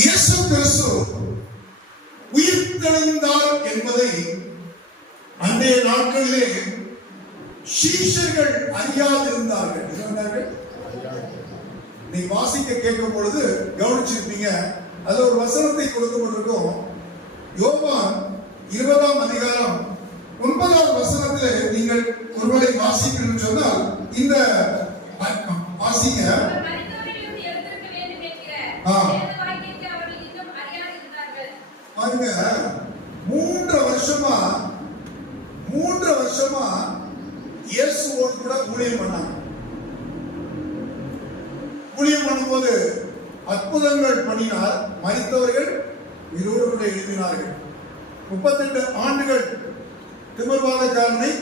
இயேசு கிறிஸ்து உயிர்த்தெழுந்தார் என்பதை அன்றைய நாட்களிலே சீஷர்கள் அறியாதிருந்தார்கள். நீ வாசிக்க கேட்கும் பொழுது கவனிச்சிருப்பீங்க. அதுல ஒரு வசனத்தை கொடுக்கப்பட்டிருக்கும். யோவான் 20ஆம் அதிகாரம் 9ஆம் வசனத்திலே நீங்கள் ஒருவேளை வாசிக்கணும்னு சொன்னால் இந்த வாசிங்க. பாருங்க, 3 வருஷமா இயேசுவோடு கூட ஊழியம் பண்ணாங்க. ஊழியம் பண்ணும்போது அற்புதங்கள் பண்ணினார். மரித்தவர்கள் உயிரோடு கூட எழுதினார்கள். 38 ஆண்டுகள் திமிர்வாதக்காரனை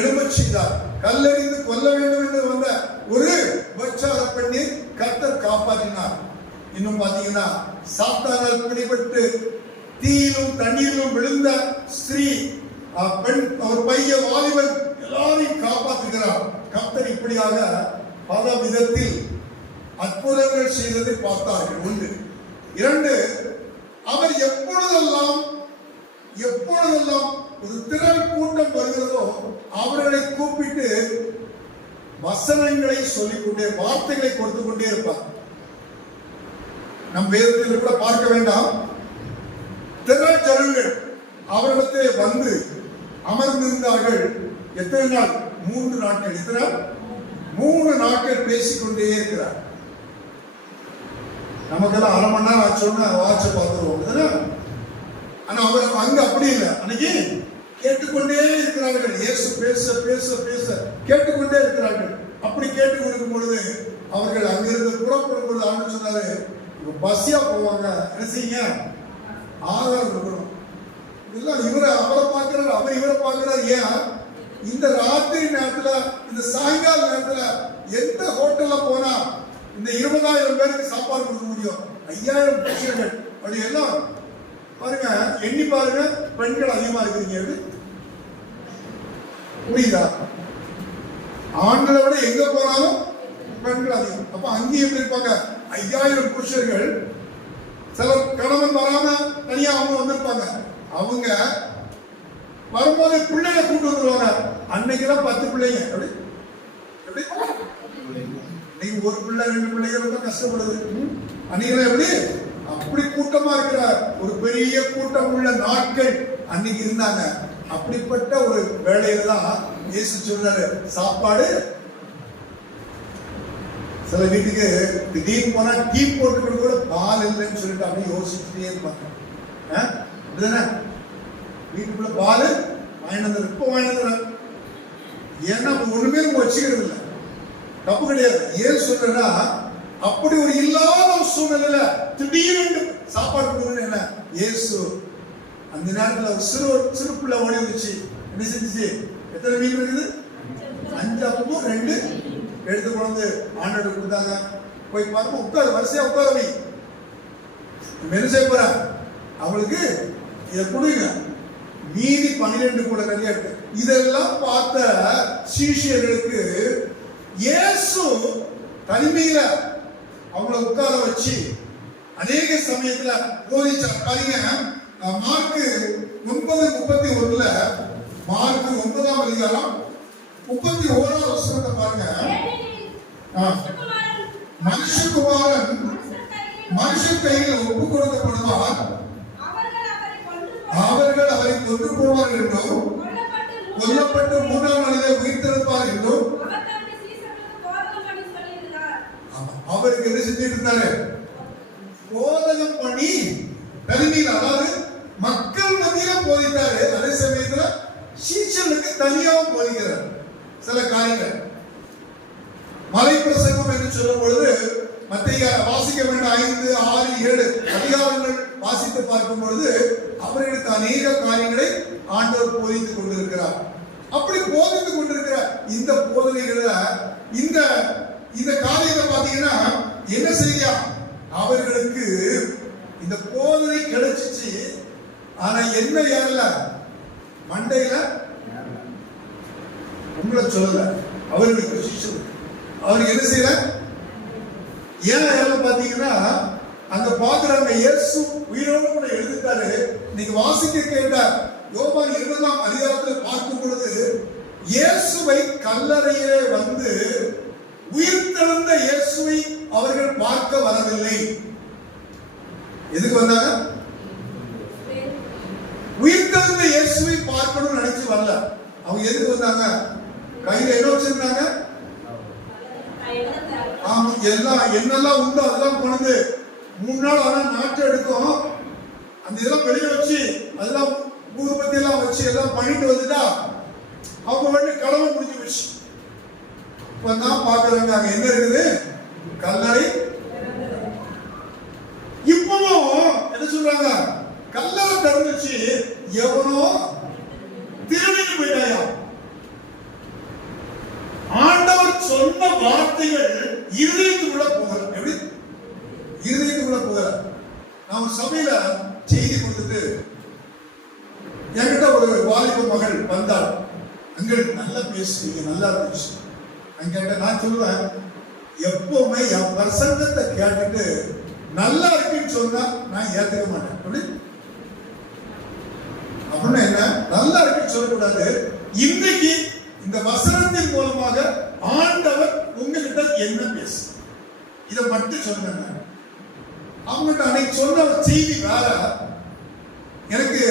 எழுமச் செய்தார். கல்லெறிந்து கொல்ல வேண்டும் என்று வந்த ஒரு விபச்சார பெண்ணை கர்த்தர் காப்பாற்றினார். இன்னும் பாத்தீங்கன்னா, சாத்தானால் பிடிபட்டு தீயிலும் தண்ணீரிலும் விழுந்த ஸ்திரீ, பெண், ஒரு பைய வாலிபன் எல்லாரையும் காப்பாற்றுகிறார். கர்த்தர் இப்படியாக பல விதத்தில் அற்புதங்கள் செய்ததை பார்த்தார்கள். 1. 2, அவர் எப்பொழுதெல்லாம் ஒரு திரள் கூட்டம் வருகிறதோ அவர்களை கூப்பிட்டு வசனங்களை சொல்லிக்கொண்டே, வார்த்தைகளை கொடுத்து கொண்டே இருப்பார். நம் வேதத்தில் கூட பார்க்க வேண்டாம். திரள் ஜனங்கள் அவரிடத்திலே வந்து அமர்ந்திருந்தார்கள். எத்தனை நாள்? 3 நாட்கள். எத்தனை? 3 நாட்கள் பேசிக்கொண்டே இருக்கிறார். நமக்கெல்லாம் அரை மணி நேரம் ஆச்சோன்னா வாட்ச பார்த்துருவோம். ஆனா அவர் அங்க அப்படி இல்லை. அன்னைக்கு கேட்டுக்கொண்டே இருக்கிறார்கள். இயேசு பேச பேச பேச கேட்டுக்கொண்டே இருக்கிறார்கள். அப்படி கேட்டு கொடுக்கும் பொழுது அவர்கள் அங்கிருந்து புறப்படும் பொழுது ஆண்டு சொன்னாரு, பசியா போவாங்க, என்ன செய்யுங்க, ஆகாரம் இருக்கணும். இதெல்லாம் அவரை பார்க்கிறார், அவர் இவரை பார்க்கிறார். ஏன் இந்த ராத்திரி நேரத்துல, இந்த சாயங்கால நேரத்துல எந்த ஹோட்டல்ல போனா இந்த 20,000 பேருக்கு சாப்பாடு கொடுக்க முடியும்? 5,000 புருஷர்கள் அப்படி எல்லாம் பாருங்க, எண்ணி பாருங்க. பெண்கள் அதிகமா இருக்கிறீங்க, புரியுதா? ஆண்களை விட எங்க போனாலும் பெண்கள் அதிகம். அப்ப அங்கேயும் எப்படி இருப்பாங்க? 5,000 புருஷர்கள். சில கணவன் வராம தனியா அவங்க வந்திருப்பாங்க. அவங்க வரும்போது பிள்ளைகளை கூட்டு வந்துருவாங்க. அன்னைக்குதான் 10 பிள்ளைங்க. எப்படி நீங்க ஒரு பிள்ளை 2 பிள்ளைகள் ரொம்ப கஷ்டப்படுது. அன்னைக்கு எப்படி அப்படி கூட்டமா இருக்கிற ஒரு பெரிய கூட்டம் உள்ள நாட்கள் அன்னைக்கு இருந்தாங்க. அப்படிப்பட்ட ஒரு வேளையில தான் இயேசு சொல்றாரு, சாப்பாடு. சில வீட்டுக்கு திடீர்னு போனா டீ போட்டு கூட பால் இல்லைன்னு சொல்லிட்டு அப்படியே யோசிச்சுட்டே இருப்பாங்க. வீட்டுக்குள்ள பால் வாங்கினது இப்ப வாங்கினது. ஏன்னா ஒண்ணுமே நம்ம வச்சுக்கிறது இல்லை, தப்பு கிடையாது. ஏன் சொல்றேன்னா, அப்படி ஒரு இல்லாத சூழ்நிலையில திடீர்னு சாப்பாடு கொடுக்கணும். என்ன இயேசு அந்த நேரத்துல ஒரு சிறு பிள்ளை ஓடி வந்துச்சு. என்ன செஞ்சிச்சு? எத்தனை மீன் இருக்குது? 5 அப்பமும் 2 எடுத்து கொண்டு ஆண்டோடு கொடுத்தாங்க. போய் பார்ப்போம், உட்காரு, வரிசையா உட்காரவி. என்ன செய்ய போற? அவளுக்கு இதை கொடுங்க. மீதி 12 கூட நிறைய இருக்கு. இதெல்லாம் பார்த்த சீஷியர்களுக்கு இயேசு தனிமையில அவங்கள உட்கார வச்சு அநேக சமயத்துல போதிச்சார். பாருங்க, மார்க் 9:31, மார்க் 9ஆம் அதிகாரம் 31ஆம் வசனத்தை பாருங்க. மனுஷகுமாரன் மனுஷன் கையில் ஒப்பு கொடுக்கப்படுவார், அவர்கள் அவரை கொண்டு போவார் என்றும், கொல்லப்பட்டு 3ஆம் நாளிலே உயிர்த்தெழுப்பார் என்றும் அவருக்கு என்ன செஞ்சிட்டு இருந்தாரு? போதகம் பண்ணி தனிமையில், அதாவது மக்கள் மத்தியில போதித்தாரு. அதே சமயத்துல சீஷனுக்கு தனியாகவும் போதிக்கிறார் சில காரியங்கள். மலை பிரசங்கம் என்று சொல்லும் பொழுது மத்திய வாசிக்க வேண்டிய 5, 6, 7 அதிகாரங்கள் வாசித்து பார்க்கும் பொழுது அவர்களுக்கு அநேக காரியங்களை ஆண்டவர் போதித்துக் கொண்டிருக்கிறார். அப்படி போதித்துக் கொண்டிருக்கிற இந்த போதனைகளை, இந்த காரியத்தை பாத்தீங்கன்னா என்ன செய்யா, அவர்களுக்கு இந்த போதனை கிடைச்சிச்சு. ஆனா என்ன ஏறல மண்டையில, உங்களை சொல்லல, அவர்களுக்கு அவருக்கு என்ன செய்யல, ஏன் ஏறல பாத்தீங்கன்னா அந்த பாக்குறாங்க இயேசு உயிரோடு கூட எழுதிட்டாரு. நீங்க வாசிக்க கேட்ட யோவான் 20ஆம் அதிகாரத்தில் பார்க்கும் பொழுது இயேசுவை கல்லறையிலே வந்து உயிர்த்தெழுந்த இயேசுவை அவர்கள் பார்க்க வரவில்லை. எதுக்கு வந்தாங்க? உயிர்த்தெழுந்த இயேசுவை பார்க்கணும்னு நினைச்சு வரல. அவங்க எதுக்கு வந்தாங்க? கையில என்ன வச்சிருந்தாங்க? ஆமா, எல்லாம் என்னெல்லாம் உண்டோ அதெல்லாம் கொண்டு 3 நாள் ஆனா நாட்டை எடுக்கும். அந்த இதெல்லாம் வெளியே வச்சு அதெல்லாம் ஊதுபத்தி எல்லாம் வச்சு எல்லாம் பண்ணிட்டு வந்துட்டா அவங்க வந்து கடவுள் முடிஞ்சு வச்சு இப்பதான் பாக்குறாங்க அங்க என்ன இருக்குது? கல்லறை. இப்பவும் என்ன சொல்றாங்க? கல்லறை திறந்துச்சு, எவனோ திருடிட்டு போயிட்டாயா. ஆண்டவர் சொன்ன வார்த்தைகள் இருதயத்துக்குள்ள போகல. எப்படி இருதயத்துக்குள்ள போகல? நான் சபையில செய்தி கொடுத்துட்டு என்கிட்ட ஒரு வாலிப மகள் வந்தாள். அங்க நல்லா பேசுவீங்க, நல்லா இருந்துச்சு. அங்க நான் சொல்லுவேன், எப்பவுமே என் பிரசங்கத்தை கேட்டுட்டு நல்லா இருக்குன்னு சொன்னா நான் ஏத்துக்க மாட்டேன். அப்படின்னா என்ன? நல்லா இருக்குன்னு சொல்லக்கூடாது. இன்னைக்கு இந்த வசனத்தின் மூலமாக ஆண்டவர் உங்ககிட்ட என்ன பேசு, இதை மட்டும் சொல்லுங்க. அவங்ககிட்ட அன்னைக்கு சொன்ன செய்தி வேற. எனக்கு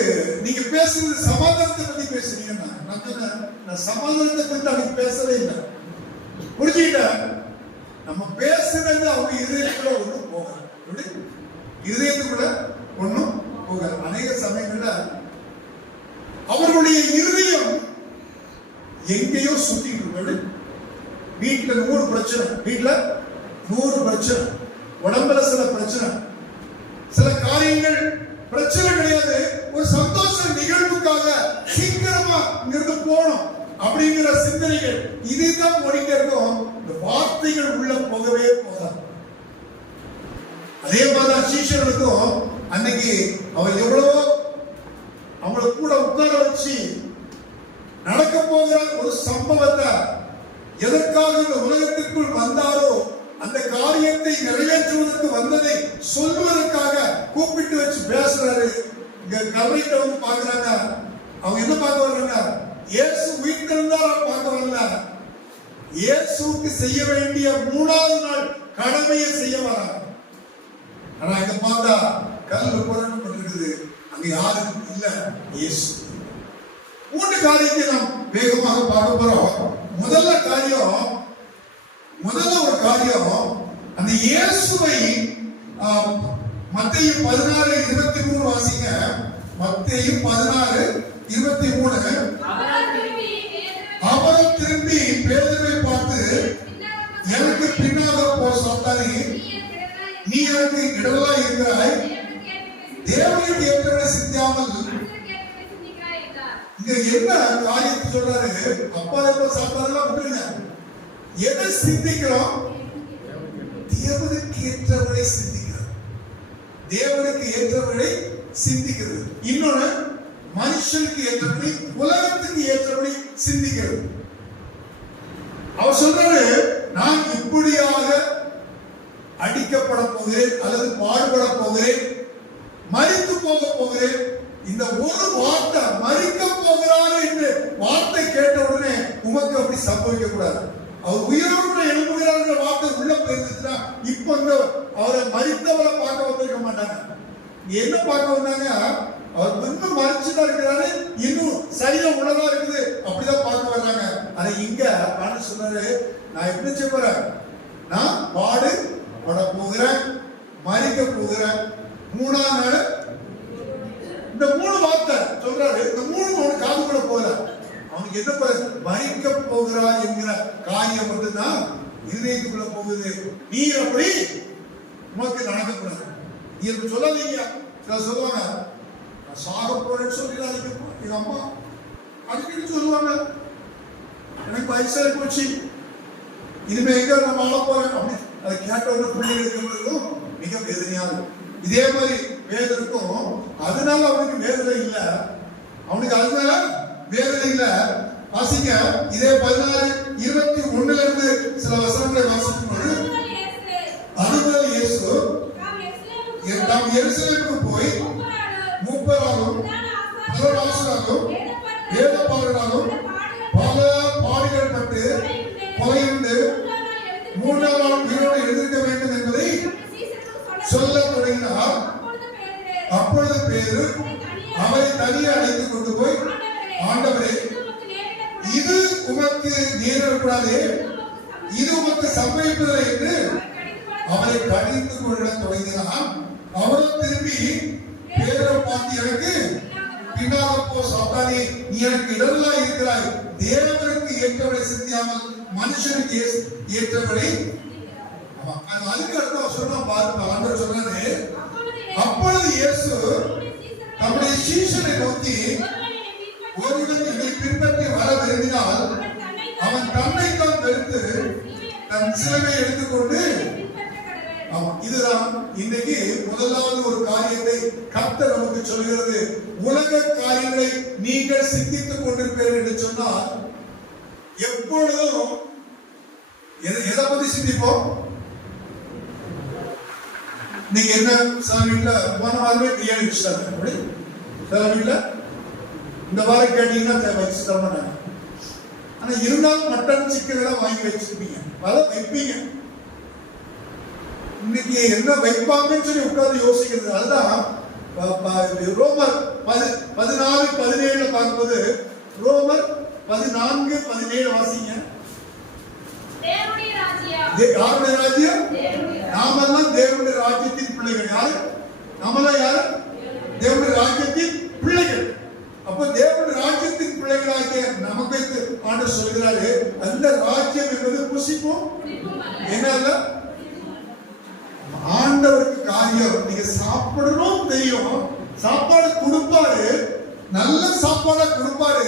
நீங்க பேசுறது சமாதானத்தை பத்தி பேசுறீங்கன்னா நான் சமாதானத்தை பத்தி அன்னைக்கு பேசவே இல்லை. புரிஞ்சுக்கிட்டேன். நம்ம பேசுறது அவங்க இதயத்துக்குள்ள ஒண்ணும் போகல. இதயத்துக்குள்ள ஒண்ணும் போகல. அநேக சமயங்கள்ல அவர்களுடைய இருதயம் எங்கேயோ சுத்திட்டு. வீட்டுல 100 பிரச்சனை, வீட்டுல 100 பிரச்சனை, உடம்புல சில பிரச்சனை, சில காரியங்கள் பிரச்சனை கிடையாது. ஒரு சந்தோஷ நிகழ்வுக்காக சீக்கிரமா இங்கிருந்து போகணும் அப்படிங்கிற சிந்தனைகள் இதுதான் ஓடிட்டே இருக்கும். இந்த வார்த்தைகள் உள்ள போகவே போகாது. அதே மாதிரிதான் சீஷர்களுக்கும் அன்னைக்கு அவர் எவ்வளவோ அவங்களை கூட உட்கார வச்சு நடக்க போகிற ஒரு சம்பவத்தை எதற்காக இந்த உலகத்திற்குள் வந்தாரோ அந்த காரியத்தை நிறைவேற்றுவதற்கு வந்ததை சொல்வதற்காக கூப்பிட்டு வச்சு பேசுறாரு. இங்க கல்லறையில வந்து பாக்குறாங்க. அவங்க என்ன பார்க்க வர்றாங்க? இயேசு உயிர்த்தெழுந்தார் பார்க்க வரல. இயேசுக்கு செய்ய வேண்டிய 3வது நாள் கடமையை செய்ய வராங்க. ஆனா இங்க பார்த்தா கல்லு புறப்பட்டிருக்குது. அங்க யாரும் இல்ல, இயேசு. 3 காரியத்தை நாம் வேகமாக பார்க்க போறோம். முதல்ல ஒரு காரியம் அந்த இயேசுவை மத்தேயு 16:23 வாசிங்க. மத்தேயு 16:23. அவர் திரும்பி பேதுருவை பார்த்து, எனக்கு பின்னாக போ சாத்தானே, நீ எனக்கு இடவலா இருக்கிறாய், தேவனுக்கு ஏற்றவனை சிந்தியாமல். இங்க என்ன காரியத்தை சொல்றாரு? அப்பா எப்ப சாத்தானெல்லாம் விட்டுருங்க. எதை சிந்திக்கிறோம்? தேவனுக்கு ஏற்றவனை சிந்திக்கிறோம். தேவனுக்கு ஏற்றவனை சிந்திக்கிறது. இன்னொன்னு மனுஷனுக்கு ஏற்றபடி, உலகத்துக்கு ஏற்றபடி சிந்திக்கிறது. அவர் சொல்றாரு, நான் இப்படியாக அடிக்கப்பட போகிறேன் அல்லது பாடுபட போகிறேன், மரித்து போக போகிறேன். இந்த ஒரு வார்த்தை மரிக்க போகிறாரு என்று வார்த்தை கேட்ட உடனே உமக்கு அப்படி சம்பவிக்க கூடாது. அவர் உயிரோடு எழுப்புகிறார் வார்த்தை உள்ள போயிருந்துச்சுன்னா இப்ப இந்த அவரை மரித்தவரை பார்க்க வந்திருக்க மாட்டாங்க. என்ன பார்க்க வந்தாங்க? அவர் இன்னும் மறைச்சுதான் இருக்கிறாரு, இன்னும் சரீரம் உள்ளதா இருக்குது, அப்படிதான் பார்க்க வர்றாங்க. ஆனா இங்க ஆண்டு சொன்னாரு, நான் எப்படி செய்ய போறேன்? நான் பாடுபட போகிறேன், மரிக்க போகிறேன், 3ஆம் நாள். இந்த 3 வார்த்தை சொல்றாரு. இந்த 3 காது கூட போகல. அவனுக்கு என்ன போற? மரிக்க போகிறார் என்கிற காரியம் மட்டும்தான் இதயத்துக்குள்ள போகுது. நீ அப்படி உனக்கு நடக்கக்கூடாது. நீ எனக்கு சொல்லாதீங்க. சில சொல்லுவாங்க, நான் சாக போறேன்னு சொல்லிடாதீங்க. எங்க அம்மா அடிக்கடி சொல்லுவாங்க, எனக்கு வயசாகி போச்சு, இனிமே எங்க நான் வாழ போறேன் அப்படி. அதை கேட்டவங்க பிள்ளைகளுக்கு மிக வேதனையா இருக்கும். இதே மாதிரி வேதனைக்கும் அதனால அவனுக்கு வேதனை இல்லை. அவனுக்கு அதனால வேதனை இல்லை. வாசிங்க இதே 16:21 இருந்து சில வசனங்களை வாசிக்கும் பொழுது, அதுதான் இயேசு நாம் எருசலேமுக்கு போய் மூப்பராலும் ஆசிரியராலும் வேதபாரகராலும் பல பாடுகள் பட்டு கொலையுண்டு 3ஆம் நாள் உயிரோடு எழுந்திருக்க வேண்டும் என்பதை சொல்ல தொடங்கினார். அப்பொழுது பேதுரு அவரை தனியே அழைத்துக் கொண்டு போய், ஆண்டவரே, இது உமக்கு நேரிடக்கூடாதே, இது உமக்கு சம்பவிப்பதில்லை என்று அவரை கடிந்து கொள்ள தொடங்கினார். அவரும் திரும்பி பேதுருவை பார்த்து, எனக்கு பின்னாக போ சாத்தானே, நீ எனக்கு இடரலா இருக்கிறாய். தேவனுக்கு ஏற்றவரை சிந்தியாமல் மனுஷனுக்கு ஏற்றவரை. அதுக்கு அடுத்த சொன்னா பாருங்க, ஆண்டவர் சொல்றாரு, அப்பொழுது இயேசு தம்முடைய சீஷரை நோக்கி, ஒருவன் என்னை பின்பற்றி வர விரும்பினால் அவன் தன்னைத்தான் வெறுத்து தன் சிலுவையை எடுத்துக்கொண்டு. இதுதான் இன்னைக்கு முதலாவது ஒரு காரியத்தை கர்த்தர் நமக்கு சொல்கிறது. உலக காரியங்களை நீங்கள் சிந்தித்துக் கொண்டிருப்பீர்கள் என்று சொன்னால் எப்பொழுதும் எதை பத்தி சிந்திப்போம்? நீங்க என்ன சில வீட்டுல போன வாரமே பிரியாணி வச்சுட்டாங்க, அப்படி சில வீட்டுல இந்த வாரம் கேட்டீங்கன்னா வச்சு தர மாட்டாங்க. ஆனா இருந்தாலும் மட்டன் சிக்கன் எல்லாம் வாங்கி வச்சிருப்பீங்க, அதை வைப்பீங்க. இன்னைக்கு என்ன வைப்பாங்கன்னு சொல்லி உட்கார்ந்து யோசிக்கிறது. அதுதான் ரோமர் 14:17 பார்க்கும்போது, ரோமர் 14:17 வாசிங்க. யாருடைய ராஜ்யம்? நாமெல்லாம் தேவனுடைய ராஜ்யத்தின் பிள்ளைகள். யாரு? நாமெல்லாம் யாரு? தேவனுடைய ராஜ்யத்தின் பிள்ளைகள். அப்ப தேவனுடைய ராஜ்யத்தின் பிள்ளைகளாகிய நமக்கு ஆண்டவர் சொல்கிறாரு, அந்த ராஜ்யம் என்பது புசிப்பும் என்ன? ஆண்டவருக்கு காரியம். நீங்க சாப்பிடணும் தெரியும், சாப்பாடு கொடுப்பாரு, நல்ல சாப்பாடா கொடுப்பாரு,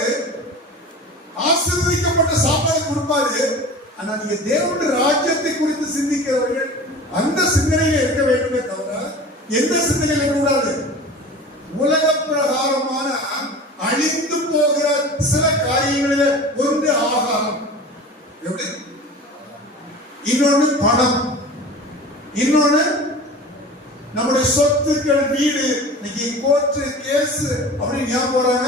ஆசீர்வதிக்கப்பட்ட சாப்பாடு கொடுப்பாரு. ஆனா நீங்க தேவனுடைய ராஜ்யத்தை குறித்து சிந்திக்கிறவர்கள் அந்த சிந்தனையில இருக்க வேண்டுமே தவிர எந்த சிந்தனையில கூடாது. உலக பிரகாரமான அழிந்து போகிற சில காரியங்களில ஒன்று ஆகாரம், எப்படி? இன்னொன்று பணம், இன்னொன்னு நம்முடைய சொத்துக்கள், வீடு. இன்னைக்கு கோர்ட்டு கேஸ் அப்படின்னு ஏன் போறாங்க?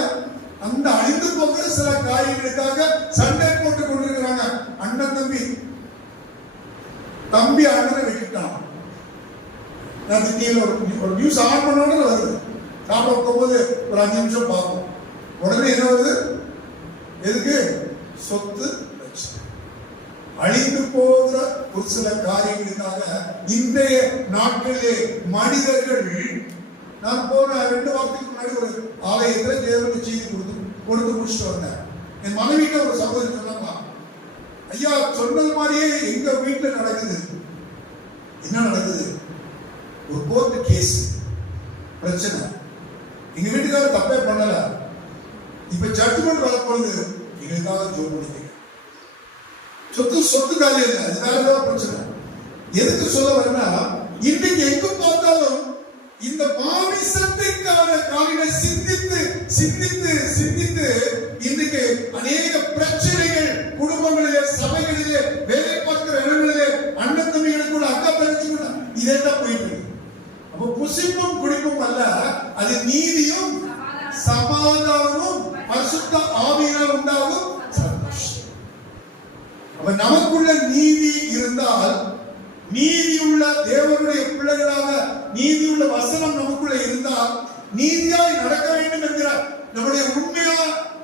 அந்த அழிந்து போகிற சில காரியங்களுக்காக சண்டை போட்டு கொண்டிருக்கிறாங்க. அண்ணன் தம்பி அண்ணனை விட்டுட்டான். ஒரு நியூஸ் ஆன் பண்ணோட வருது, சாப்பிட போகும்போது ஒரு 5 நிமிஷம் பார்ப்போம், உடனே என்ன வருது? எதுக்கு? சொத்து அழிந்து போகிற ஒரு சில காரியங்களுக்காக இன்றைய நாட்களிலே மனிதர்கள். நான் போன 2 வாரத்துக்கு முன்னாடி ஒரு ஆலயத்தில் தேவனுக்கு செய்தி கொடுத்து முடிச்சுட்டு வந்தேன். என் மனைவிட்ட ஒரு சகோதரி சொன்னாங்க, ஐயா சொன்னது மாதிரியே எங்க வீட்டுல நடக்குது. என்ன நடக்குது? ஒரு கோர்ட் கேஸ் பிரச்சனை. எங்க வீட்டுக்காரர் தப்பே பண்ணல, இப்ப ஜட்ஜ்மெண்ட் வரப்போகுது, எங்களுக்காக ஜோம் பண்ணிக்க. சொத்து காரியம் இல்லை, அது வேறதான் பிரச்சனை. எதுக்கு சொல்ல வரேன்னா, இன்னைக்கு எங்க பார்த்தாலும் இந்த மாமிசத்திற்கான காரியங்களை சிந்தித்து சிந்தித்து சிந்தித்து இன்னைக்கு அநேக பிரச்சனைகள் குடும்பங்களிலே, சபைகளிலே, வேலை பார்க்கிற இடங்களிலே, அண்ணன் தம்பிகளுக்குள்ள, அக்கா தங்கச்சிக்குள்ள இதே தான் போயிட்டு இருக்கு. அப்ப புசிப்பும் குடிப்பும் அல்ல, அது நீதியும் சமாதானமும் பரிசுத்த ஆவியினால் உண்டாகும் சந்தோஷம். அப்ப நமக்குள்ள நீதி இருந்தால், நீதியுள்ள தேவனுடைய பிள்ளைகளாக நீதியுள்ள வசனம் நமக்குள்ள இருந்தால், நீதியாய் நடக்க வேண்டும் என்கிற நம்முடைய உண்மையா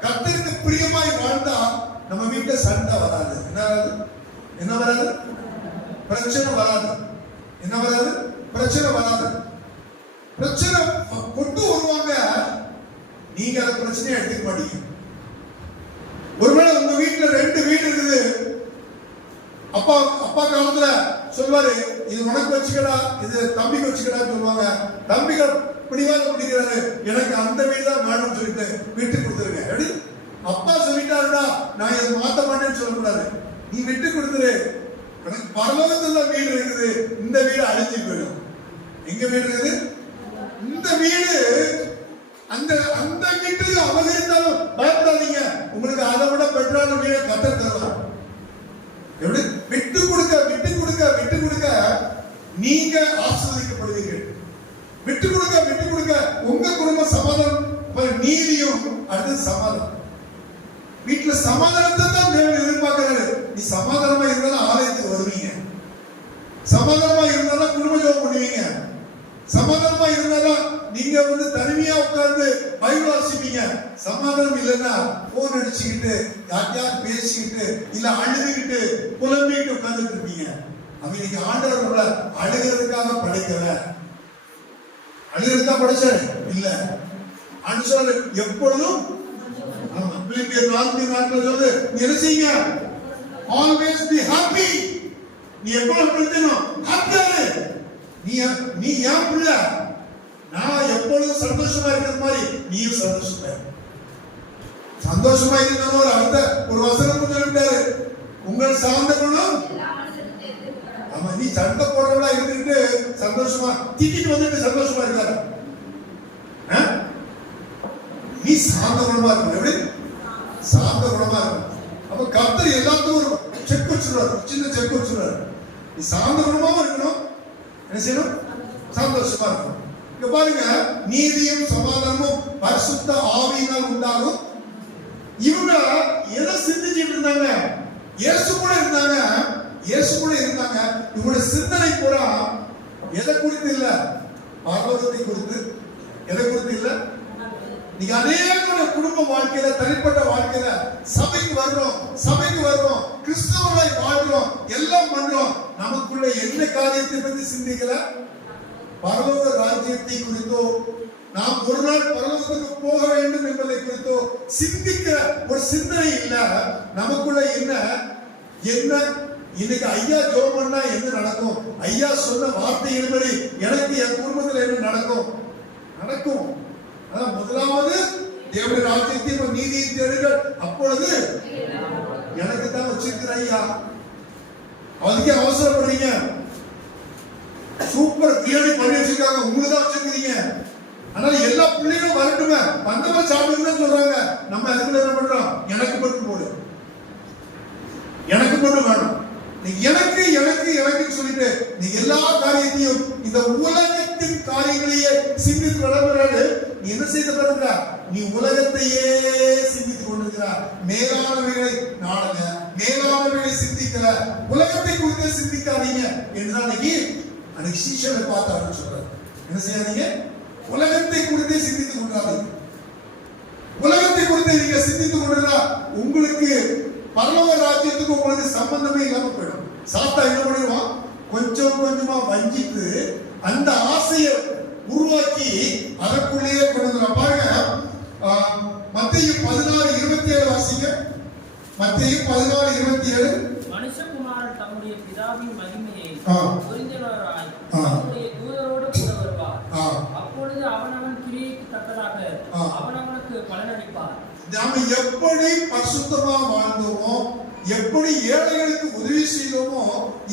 கர்த்தருக்கு பிரியமாய் வாழ்ந்தா நம்ம வீட்டுல சண்டை வராது. என்ன வராது? பிரச்சனை வராது. என்ன வராது? பிரச்சனை வராது. பிரச்சனை கொண்டு வருவாங்க, நீங்க அந்த பிரச்சனையை எடுத்துக்க மாட்டீங்க. ஒருவேளை உங்க வீட்டுல 2 வீடு இருக்குது, அப்பா காலத்துல சொல்வாரு, இது உனக்கு வச்சுக்கடா, இது தம்பிக்கு வச்சுக்கடா சொல்லுவாங்க. தம்பிகள் பிடிவாதம் பிடிக்கிறாரு, எனக்கு அந்த வீடு தான் வேணும்னு சொல்லிட்டு விட்டு கொடுத்துருங்க. எப்படி? அப்பா சொல்லிட்டாருடா, நான் இதை மாத்த மாட்டேன்னு சொல்லக்கூடாது. நீ விட்டு கொடுத்துரு, எனக்கு பரலோகத்துல வீடு இருக்குது, இந்த வீடு அழிஞ்சு போயிடும். எங்க வீடு இருக்குது? இந்த வீடு. அந்த வீட்டுக்கு அபகரித்தாலும் பயப்படாதீங்க, உங்களுக்கு அதை விட பெட்டரான வீடை கட்ட தரலாம். எப்படி? விட்டு கொடுக்க விட்டு கொடுக்க விட்டு கொடுக்க நீங்க ஆசீர்வதிக்கப்படுவீர்கள். விட்டு கொடுக்க விட்டு கொடுக்க உங்க குடும்ப சமாதானம், நீதியும் அடுத்து சமாதானம். வீட்டுல சமாதானத்தை தான் தேவன் எதிர்பார்க்கிறாரு. நீ சமாதானமா இருந்தாலும் ஆலயத்துக்கு வருவீங்க, சமாதானமா இருந்தாலும் குடும்ப ஜெபம் பண்ணுவீங்க, சமாதானமா இருந்தாலும் நீங்க தனிமையா உட்கார்ந்து பைபிள் வாசிப்பீங்க. சமாதானம் இல்லைன்னா போன் அடிச்சுக்கிட்டு யார்யார் பேசிக்கிட்டு இல்ல அழுதுகிட்டு புலம்பிக்கிட்டு உட்கார்ந்துட்டு இருப்பீங்க. அப்ப இன்னைக்கு ஆண்டவர் உள்ள அழுகிறதுக்காக படைக்கல, அழுகிறதுக்காக படைச்சாரு இல்ல. ஆண்டு சொல்ல எப்பொழுதும் பிலிப்பியர் 4:4 சொல்லுது, என்ன செய்யுங்க, ஆல்வேஸ் பி ஹாப்பி. நீ எப்பொழுதும் இருக்கணும் ஹாப்பியா. நீ ஏன் பிள்ளை, நான் எப்பொழுதும் சந்தோஷமா இருக்கிற மாதிரி நீயும் சந்தோஷமா இரு. சந்தோஷமா இருக்கணும் ஒரு அடுத்த ஒரு வசனம் சொல்லிட்டாரு, உங்கள் சார்ந்த குணம். ஆமா, நீ சண்டை போடுறவளா இருந்துட்டு சந்தோஷமா திட்டிட்டு வந்துட்டு சந்தோஷமா இருக்காரு. நீ சாந்த குணமா இருக்கணும். எப்படி சாந்த குணமா இருக்கணும். அப்ப கர்த்தர் எல்லாத்துக்கும் ஒரு செக் வச்சுருவாரு, சின்ன செக் வச்சுருவாரு. நீ சாந்த குணமாவும் இருக்கணும், என்ன செய்யணும், சந்தோஷமா இருக்கணும். இங்க பாருங்க, நீதியும் சமாதானமும் பரிசுத்த ஆவியினால் உண்டாகும். இவங்க எதை சிந்திச்சுட்டு இருந்தாங்க? இயேசு கூட இருந்தாங்க, இயேசு கூட இருந்தாங்க. இவங்களுடைய சிந்தனை கூட எதை குறித்து இல்ல, பரலோகத்தை குறித்து. எதை குறித்து இல்ல? நீங்க அநேக குடும்ப வாழ்க்கையில, தனிப்பட்ட வாழ்க்கையில சபைக்கு வர்றோம், கிறிஸ்தவரை வாழ்றோம், எல்லாம் பண்றோம். நமக்குள்ள என்ன காரியத்தை பற்றி சிந்திக்கல? பரலோக ராஜ்யத்தை குறித்தோ, நாம் ஒரு நாள் பரலோகத்துக்கு போக வேண்டும் என்பதை குறித்தோ சிந்திக்கிற ஒரு சிந்தனை இல்ல. நமக்குள்ள என்ன இன்னைக்கு ஐயா ஜெபம் பண்ணா என்ன நடக்கும், ஐயா சொன்ன வார்த்தையின்படி எனக்கு என் குடும்பத்தில் என்ன நடக்கும். முதலாவது தேவனுடைய ராஜ்யத்தை நீதியை தேடுங்கள், அப்பொழுது எனக்கு தான் வச்சிருக்கிற ஐயா. அதுக்கே அவசரப்படுறீங்க. சூப்பர் பிரியாணி பண்ணி வச்சிருக்காங்க, உங்களுக்கு தான் வச்சிருக்கீங்க. ஆனால் எல்லா பிள்ளைகளும் வரட்டுமே, வந்தவங்க சாப்பிடுங்கன்னு சொல்றாங்க. நம்ம அதுக்குள்ள என்ன பண்றோம்? எனக்கு மட்டும் போடு, எனக்கு மட்டும் வேணும், எனக்கு எனக்கு எனக்கு சொல்லிட்டு நீ எல்லா காரியத்தையும் இந்த உலகத்தின் காரியங்களையே சிந்தித்து வளர்கிறாரு. நீ என்ன செய்த பாருங்க, நீ உலகத்தையே சிந்தித்துக் கொண்டிருக்கிறார். மேலானவைகளை நாடுங்க, மேலானவைகளை சிந்திக்கல, உலகத்தை குறித்து சிந்திக்காதீங்க என்றால் அன்னைக்கு சீஷரை பார்த்து சொல்றாரு, என்ன செய்யாதீங்க, உலகத்தை குறித்தே சிந்தித்துக் கொண்டாதீங்க. உலகத்தை குறித்து நீங்க சிந்தித்துக் கொண்டிருந்தா உங்களுக்கு பரலோக ராஜ்யத்துக்கு உங்களுக்கு சம்பந்தமே இல்லாம போயிடும். சாத்தா என்ன பண்ணிடுவான், கொஞ்சம் கொஞ்சமா வஞ்சித்து அந்த ஆசையை உருவாக்கி அதற்குள்ளேயே கொண்டு பாருங்க. மத்தேயு 16:27 வாசிங்க. மத்தேயு 16:27. மனுஷகுமாரன் தம்முடைய பிதாவின் மகிமையை புரிந்தவராய் தம்முடைய தூதரோடு கூட வருவார். அப்பொழுது அவனவன் கிரியைக்கு தக்கதாக அவனவனுக்கு பலனளிப்பார். நாம எப்படி பரிசுத்தமா வாழ்ந்தோமோ, எப்படி ஏழைகளுக்கு உதவி செய்தோமோ,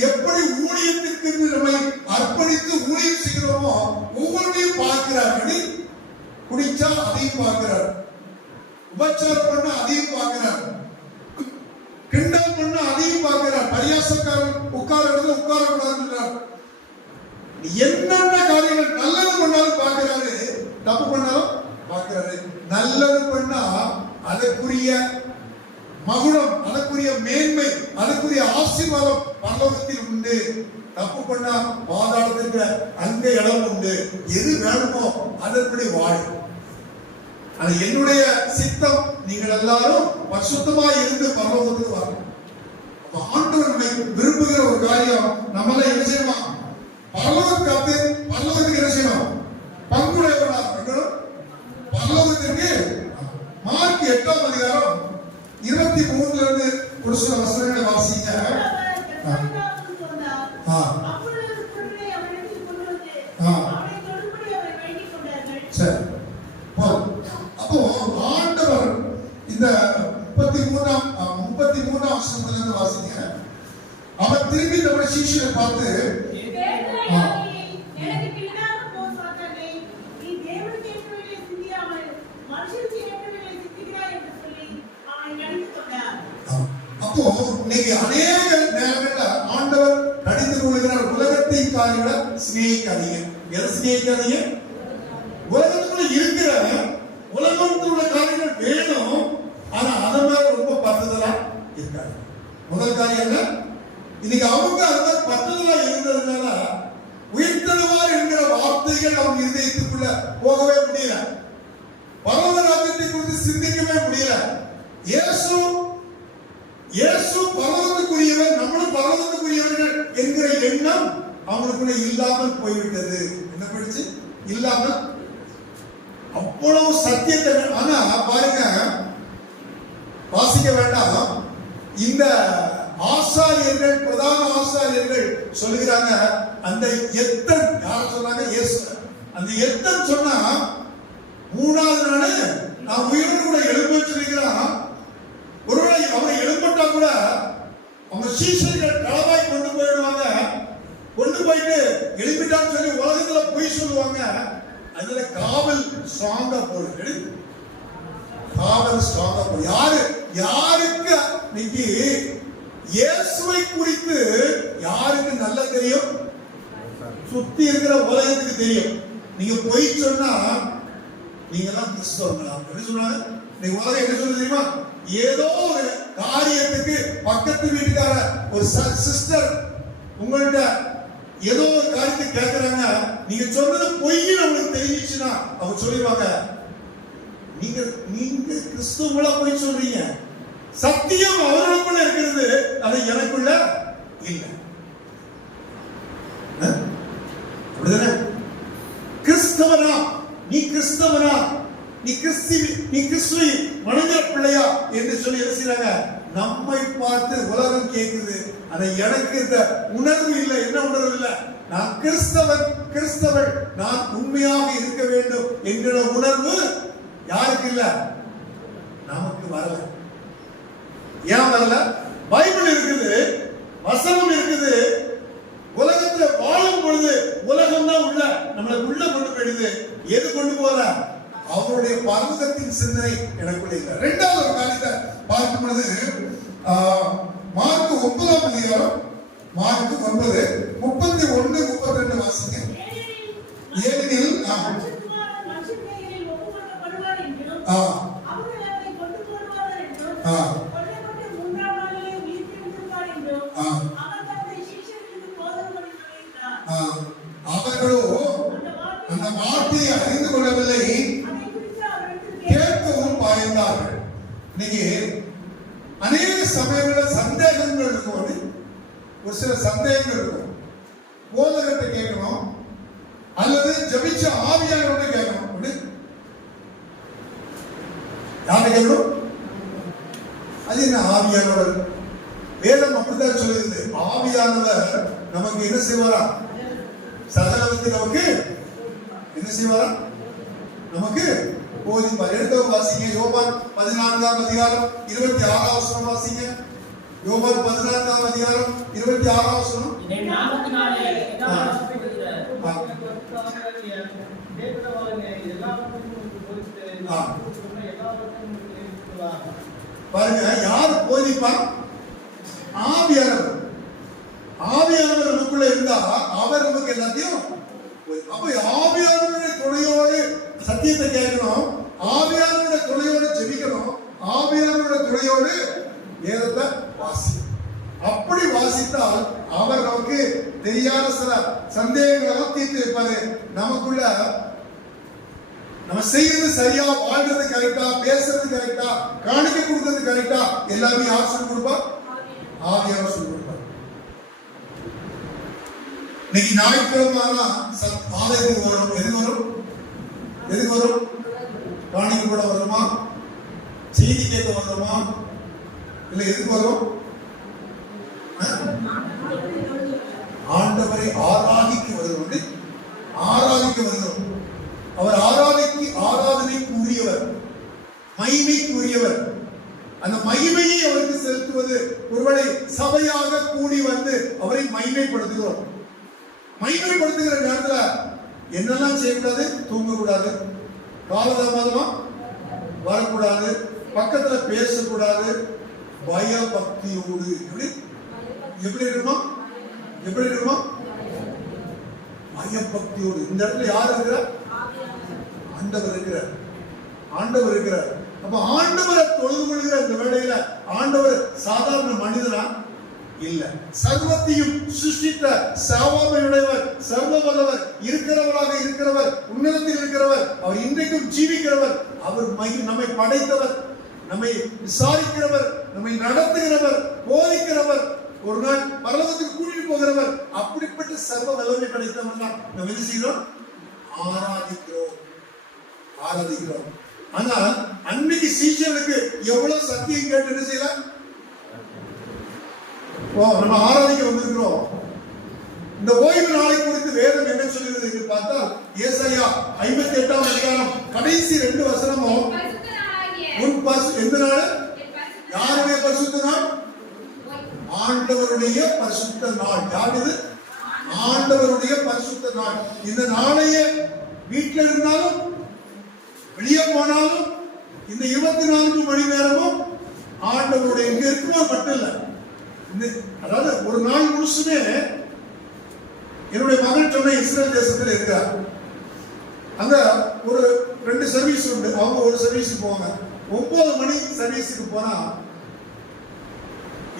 எப்படி ஊழியத்திற்கு நம்மை அர்ப்பணித்து ஊழியம் செய்கிறோமோ, ஒவ்வொன்றையும் பார்க்கிறார். குடிச்சா அதையும் பார்க்கிறார், உபச்சாரம் பண்ண அதையும் பார்க்கிறார், கிண்டல் பண்ண அதையும் பார்க்கிறார், பரியாசக்காரன் உட்கார இடத்துல உட்காரக்கூடாதுன்றார். என்னென்ன காரியங்கள் நல்லது பண்ணாலும் பார்க்கிறாரு, தப்பு பண்ணாலும் பார்க்கிறாரு. நல்லது பண்ணா அதற்குரிய மகுடம், அதற்குரிய மேன்மை, அதற்குரிய ஆசீர்வாதம் பரலோகத்தில் உண்டு. தப்பு பண்ணா பாதாளத்திற்கு அங்க இடம் உண்டு. எது வேணுமோ அதற்படி வாழ. அது என்னுடைய சித்தம். நீங்கள் எல்லாரும் பரிசுத்தமாய் இருந்து பரலோகத்துக்கு வரணும். அப்ப ஆண்டவர் நம்மை விரும்புகிற ஒரு காரியம், நம்மள என்ன செய்யணும், பரலோகத்துக்கு என்ன செய்யணும், பங்குடையவர்களாக இருக்கணும். பரலோகத்திற்கு மார்க் 8ஆம் அதிகாரம் 23 இருந்து ஒரு சில வசனங்களை வாசிங்க. சரி, அப்போ ஆண்டவர் இந்த 33ஆம் வசனத்திலிருந்து வாசிங்க. அவர் திரும்பி நம்முடைய சீஷரை பார்த்து, அப்போ இன்னைக்கு அநேக நேரங்கள்ல ஆண்டவர் கடிந்து கொள்கிறார், உலகத்தின் காரியங்களை சிநேகிக்காதீங்க. எதை சிநேகிக்காதீங்க? உலகத்துக்குள்ள இருக்கிற உலகத்துள்ள காரியங்கள் வேணும், ஆனா அதை மேல ரொம்ப பற்றுதலா இருக்காது. முதல் காரியம் என்ன? இன்னைக்கு அவங்க அந்த பற்றுதலா இருந்ததுனால உயிர்த்தெழுவார் என்கிற வார்த்தைகள் அவங்க இதயத்துக்குள்ள போகவே முடியல. பரலோக ராஜ்யத்தை குறித்து சிந்திக்கவே முடியல. இயேசு பரலோகத்துக்குரியவர், நம்மளும் பரலோகத்துக்குரியவர்கள் என்கிற எண்ணம் அவங்களுக்குள்ள இல்லாமல் போய்விட்டது. என்ன படிச்சு இல்லாமல் அவ்வளவு சத்தியத்தை. ஆனா பாருங்க, வாசிக்க வேண்டாம், இந்த ஆசாரியர்கள், பிரதான ஆசாரியர்கள் சொல்லுகிறாங்க, அந்த எத்தன் யார் சொன்னாங்க? இயேசு. அந்த எத்தன் சொன்னா மூணாவது நாள் நான் உயிரோடு கூட எழுப்ப வச்சிருக்கிறான். ஒருவேளை அவரை எழுப்பட்டா கூட அவங்க சீஷர்கள் களவாய் கொண்டு போயிடுவாங்க. கொண்டு போயிட்டு எழுப்பிட்டான்னு சொல்லி உலகத்துல போய் சொல்லுவாங்க. அதுல காவல் ஸ்ட்ராங்கா போடு. காவல் ஸ்ட்ராங்கா போடு. யாருக்கு இன்னைக்கு இயேசுவை குறித்து யாருக்கு நல்லா தெரியும்? சுத்தி இருக்கிற உலகத்துக்கு தெரியும். நீங்க போய் சொன்னா நீங்க எல்லாம் கிறிஸ்தவங்களா? எப்படி சொன்னாங்க? நீங்க உலகம் என்ன சொல்ல தெரியுமா? ஏதோ ஒரு காரியத்துக்கு பக்கத்து வீட்டுக்கார ஒரு சிஸ்டர் உங்கள்கிட்ட ஏதோ ஒரு காரியத்தை கேட்கிறாங்க, நீங்க சொன்னது பொய்ன்னு அவங்களுக்கு தெரிஞ்சிச்சுன்னா அவங்க சொல்லிடுவாங்க, நீங்க கிறிஸ்துவங்களா போய் சொல்றீங்க. சத்தியம் அவர்களுக்குள்ள இருக்கிறது, அது எனக்குள்ள இல்ல. அப்படிதானே? கிறிஸ்தவனா நீ, கிறிஸ்தவனா நீ, கிறிஸ்துவை வணங்குற பிள்ளையா என்று சொல்லி எழுதுறாங்க. நம்மை பார்த்து உலகம் கேட்குது. அதை எனக்கு இந்த உணர்வு இல்லை. என்ன உணர்வு இல்லை? நான் கிறிஸ்தவன், நான் உண்மையாக இருக்க வேண்டும் என்கிற உணர்வு யாருக்கு இல்ல? நமக்கு வரல. ஏன் வரல? பைபிள் இருக்குது, வசனம் இருக்குது. உலகத்துல வாழும் பொழுது உலகம் தான் உள்ள நம்மளை உள்ள கொண்டு போயிடுது. எது கொண்டு போற? அவருடைய பரலோகத்தின் சிந்தனை எனக்குள்ள இல்லை. இரண்டாவது ஒரு காரியத்தை பார்க்கும் பொழுது மார்க் 9ஆம் அதிகாரம், மார்க் 9 31 32 வாசிங்க. ஏனெனில் அவர்களோ அந்த வார்த்தையை அறிந்து கொள்ளவில்லை, கேட்கவும் பாய்ந்தார்கள். இன்னைக்கு அநேக சமயங்களில் சந்தேகங்கள் இருக்கும். ஒரு சில சந்தேகங்கள் இருக்கும். போதகத்தை கேட்கணும் அல்லது ஜபிச்ச ஆவியானவரை கேட்கணும். யாரை கேட்கணும்? அது என்ன ஆவியானவர்? வேதம் அப்படித்தான் சொல்லுது. ஆவியானவர் நமக்கு என்ன செய்வாரா? சகலவற்றை நமக்கு என்ன செய்வாரா? நமக்கு போதிப்பார். எடுத்து வாசிங்க. யோவான் 14ஆம் அதிகாரம் 26ஆம் வசனம் வாசிங்க. யோவான் 14ஆம் அதிகாரம் 26ஆம் வசனம். பாருங்க, யார் போதிப்பா? ஆவியானவர். ஆவியானவர் நமக்குள்ள இருந்தா அவர் நமக்கு எல்லாத்தையும். அப்ப ஆவியானவருடைய துணையோடு சத்தியத்தை கேட்கணும், ஆவியானவருடைய துணையோடு ஜெபிக்கணும், ஆவியானவருடைய துணையோடு வேதத்தை வாசி. அப்படி வாசித்தால் அவர் நமக்கு தெரியாத சில சந்தேகங்களை தீர்த்து வைப்பாரு. நமக்குள்ள நம்ம செய்யறது சரியா, வாழ்றது கரெக்டா, பேசுறது கரெக்டா, காணிக்க கொடுக்கறது கரெக்டா, எல்லாமே யார் சொல்லி கொடுப்பா? ஆவியானவர் சொல்லி கொடுப்பார். இன்னைக்கு ஞாயிற்றுக்கிழமை ஆலயத்துக்கு வரும். எதுக்கு வரும்? காணிக்க கூட வருமா? செய்தி கேட்க வருமா? இல்ல எதுக்கு வரும்? ஆண்டவரை ஆராதிக்க வருகிறோம். ஆராதிக்க வருகிறோம். அவர் ஆராதனைக்கு உரியவர், மகிமைக்கு உரியவர். அந்த மகிமையை அவருக்கு செலுத்துவது ஒருவேளை சபையாக கூடி வந்து அவரை மகிமைப்படுத்துகிறோம். மகிமைப்படுத்துகிற நேரத்துல என்னெல்லாம் செய்யக்கூடாது? தூங்கக்கூடாது, காலதாமதமா வரக்கூடாது, பக்கத்துல பேசக்கூடாது, பயபக்தியோடு. எப்படி இருக்கணுமா? பயபக்தியோடு. இந்த இடத்துல யார் இருக்கிறார்? ஆண்டவர் இருக்கிறார். ஆண்டவர் இருக்கிறார். அப்ப ஆண்டவரை தொழுது கொள்கிற இந்த வேளையில ஆண்டவர் சாதாரண மனிதனா இல்ல, சர்வத்தையும் சிருஷ்டித்த சாவாமையுடையவர், சர்வ வல்லவர், இருக்கிறவராக இருக்கிறவர், உன்னதத்தில் இருக்கிறவர், அவர் இன்றைக்கும் ஜீவிக்கிறவர், அவர் நம்மை படைத்தவர், நம்மை விசாரிக்கிறவர், நம்மை நடத்துகிறவர், போதிக்கிறவர், ஒரு நாள் பரலோகத்துக்கு கூட்டிட்டு போகிறவர். அப்படிப்பட்ட சர்வ வல்லமை படைத்தவர் தான் நம்ம என்ன செய்கிறோம்? ஆராதிக்கிறோம். ஆனால் அன்னைக்கு சீஷர்களுக்கு எவ்வளவு சத்தியம் கேட்டு என்ன செய்யலாம்? நம்ம ஆராதிக்க வந்திருக்கிறோம். இந்த ஓய்வு நாளை குறித்து வேதம் என்ன சொல்கிறது என்று பார்த்தால், ஏசாயா 58ஆம் அதிகாரம் கடைசி 2 வசனமும், எந்த நாள்? யாருடைய பரிசுத்த நாள்? ஆண்டவருடைய பரிசுத்த நாள். யாரு? ஆண்டவருடைய பரிசுத்த நாள். இந்த நாளையே வீட்டில் இருந்தாலும் வெளியே போனாலும் இந்த 24 மணி நேரமும் ஆண்டவருடைய இங்க இருக்குமா மட்டும் இல்ல, அதாவது ஒரு நாள் முழுசுமே. என்னுடைய மகன் சொன்ன இஸ்ரேல் தேசத்தில் இருக்கிறார். அங்க ஒரு 2 சர்வீஸ் உண்டு. அவங்க ஒரு சர்வீஸுக்கு போவாங்க. 9 மணி சர்வீஸுக்கு போனா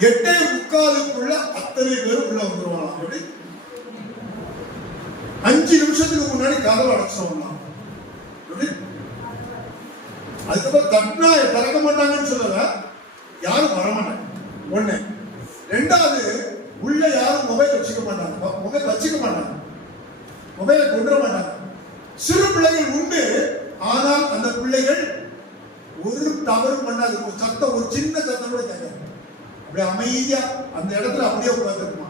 8:45 அத்தனை பேரும் உள்ள வந்துருவாங்க. அப்படி 5 நிமிஷத்துக்கு முன்னாடி கதவை அடைச்சிடுவாங்க. அதுக்கப்புறம் தட்டினா திறக்க மாட்டாங்கன்னு சொல்லல, யாரும் வர மாட்டாங்க. ஒண்ணு. 2வது, உள்ள யாரும் மொபைல் வச்சுக்க மாட்டாங்க. மொபைலை கொண்டு மாட்டாங்க. சிறு பிள்ளைகள் உண்டு. ஆனால் அந்த பிள்ளைகள் ஒரு தவறு பண்ணாது. ஒரு சத்தம், ஒரு சின்ன சத்தம் கூட கேட்காது. அப்படியே அமைதியா அந்த இடத்துல அப்படியே உட்கார்ந்துருக்குமா.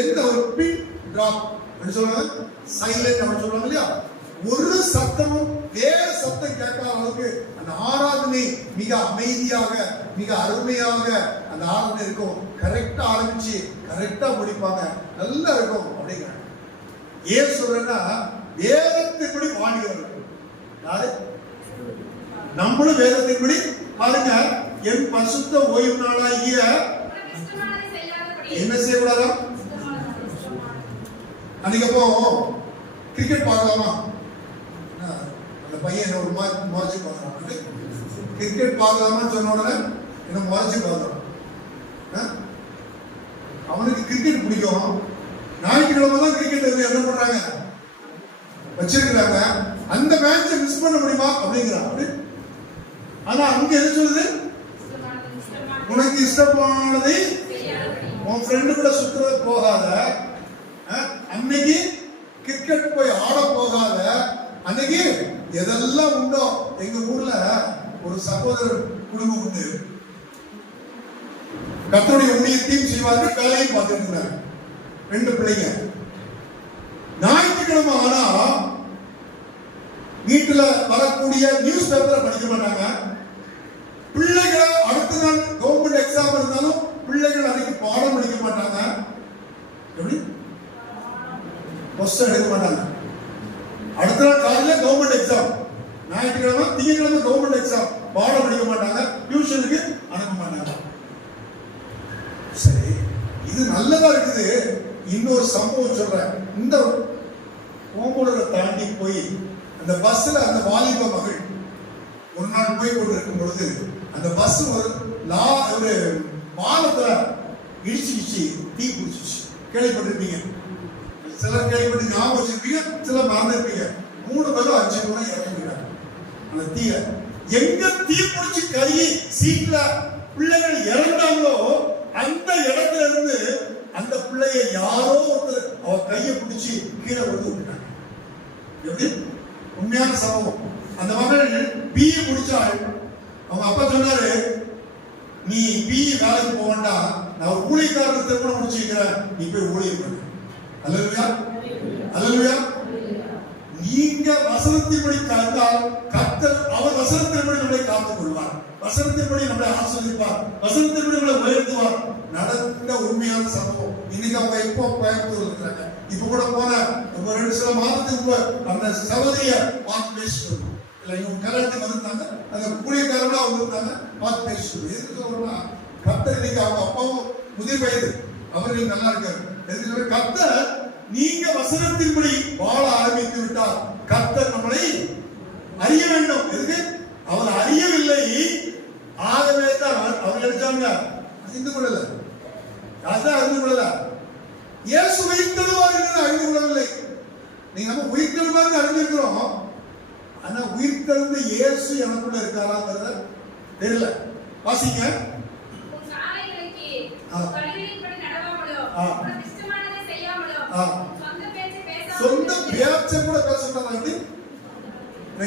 எந்த ஒரு பின் டிராப் சொல்லுவாங்க, சைலண்ட் அப்படின்னு சொல்லுவாங்க இல்லையா, ஒரு சத்தமும் வேற சத்தம் கேட்காத அளவுக்கு அந்த ஆராதனை மிக அமைதியாக, மிக அருமையாக அந்த ஆராதனை இருக்கும். கரெக்டா ஆரம்பிச்சு கரெக்டா முடிப்பாங்க. நல்லா இருக்கும் அப்படிங்கிறாங்க. ஏன் சொல்றேன்னா, வேதத்தின்படி வாழ்கிறவர்கள் யாரு? நம்மளும் வேதத்தின்படி பாருங்க. என் பரிசுத்த ஓய்வு நாளாகிய என்ன செய்யக்கூடாதா? அன்னைக்கு அப்போ கிரிக்கெட் பார்க்கலாமா? அந்த பையன் ஒரு முறைச்சு பார்க்கறான். கிரிக்கெட் பார்க்கலாமான்னு சொன்ன உடனே என்ன முறைச்சு பார்க்கறான். அவனுக்கு கிரிக்கெட் பிடிக்கும். ஞாயிற்றுக்கிழமை தான் கிரிக்கெட் என்ன பண்றாங்க, வச்சிருக்கிறாங்க. அந்த மேட்சை மிஸ் பண்ண முடியுமா அப்படிங்கிறான். ஆனா அங்க என்ன சொல்லுது? உனக்கு இஷ்டமானதை உன் ஃப்ரெண்டு கூட சுற்ற போகாத, அன்னைக்கு கிரிக்கெட் போய் ஆட போகாத, அன்னைக்கு எதெல்லாம் உண்டோ. எங்க ஊர்ல ஒரு சகோதரர் குடும்பம் உண்டு. கர்த்தருடைய ஊழியத்தையும் செய்வார்கள், வேலையும் பார்த்துட்டு இருந்தாங்க. 2 பிள்ளைங்க. ஞாயிற்றுக்கிழமை ஆனா வீட்டுல வரக்கூடிய நியூஸ் பேப்பரை படிக்க மாட்டாங்க. பிள்ளைகளை அடுத்த நாள் கவர்மெண்ட் எக்ஸாம் இருந்தாலும் பிள்ளைகள் அன்னைக்கு பாடம் படிக்க மாட்டாங்க. எப்படி? கொஸ்டின் எடுக்க மாட்டாங்க. அடுத்த நாள் காலையில கவர்மெண்ட் எக்ஸாம், ஞாயிற்றுக்கிழமை திங்கட்கிழமை கவர்மெண்ட் எக்ஸாம், பாடம் படிக்க மாட்டாங்க, டியூஷனுக்கு அனுப்ப மாட்டாங்க. சரி, இது நல்லதா இருக்குது. இன்னொரு சம்பவம் சொல்றேன். இந்த ஓமலூரை தாண்டி போய் அந்த பஸ்ல அந்த வாலிப மகள் ஒரு நாள் போய் கொண்டு இருக்கும் பொழுது அந்த பஸ் ஒரு பாலத்துல இடிச்சு தீ பிடிச்சிச்சு. கேள்விப்பட்டிருப்பீங்க. சிலர் கேள்விப்பட்டு ஞாபகம் வச்சிருப்பீங்க, சிலர் மறந்துருப்பீங்க. 3 பேரும் 5 பேரும் இறந்துருக்காங்க அந்த தீய. எங்க தீ பிடிச்சி கருகி சீட்ல பிள்ளைகள் இறந்தாங்களோ அந்த இடத்துல இருந்து அந்த பிள்ளைய யாரோ ஒருத்தர் அவ கையை பிடிச்சி கீழே விழுந்து விட்டாங்க. எப்படி? உண்மையான சம்பவம். அந்த மகள் பிஏ முடிச்சாள். அவங்க அப்பா சொன்னாரு, நீ பிஏ வேலைக்கு போக வேண்டாம், நான் ஒரு ஊழியக்காரர் திருமணம் முடிச்சிருக்கிறேன், நீ போய் ஊழியம் பண்ணு. அல்லேலூயா, அல்லேலூயா. நீங்க வசனத்தின்படி காத்தால் கர்த்தர் அவர் வசனத்தின்படி நம்மளை காத்துக் கொள்வார், வசனத்தின்படி நம்மளை ஆசீர்வதிப்பார், வசனத்தின்படி நம்மளை உயர்த்துவார். நடந்த உண்மையான சம்பவம். இன்னைக்கு அவங்க இப்போ கோயம்புத்தூர் இருக்கிறாங்க. இப்ப கூட போன 2 சில மாதத்துக்கு அந்த சகோதரிய பார்த்து பேசிட்டு இல்லை, இவங்க கல்யாணத்துக்கு வந்திருந்தாங்க. அந்த கூலியக்காரங்களா வந்திருந்தாங்க, பார்த்து பேசிட்டு. எதுக்கு சொல்றோம்னா, கர்த்தர் இன்னைக்கு அவங்க அப்பாவும் முதிர் வயது, அவர்கள் நல்லா இருக்காரு. எதுக்கு கர்த்தர் நீங்க வசனத்தின்படி வாழ ஆரம்பித்து விட்டார். கர்த்தர் நம்மளை அறிய வேண்டும். எதுக்கு? அவர் அறியவில்லை. ஆகவே தான் அவர் நினைச்சாங்க அறிந்து கொள்ளல. அதான் அறிந்து கொள்ளல. இயேசு உயிர்த்தெழுவார் என்று அறிந்து கொள்ளவில்லை. நீங்க நம்ம உயிர்த்தெழுவார் அறிஞ்சிருக்கிறோம். ஆனா உயிர்த்தெழுந்த இயேசு எனக்குள்ள இருக்காராங்கிறத தெரியல. வாசிங்க. சொந்த பேச்சை கூட பேசக்கூடாது.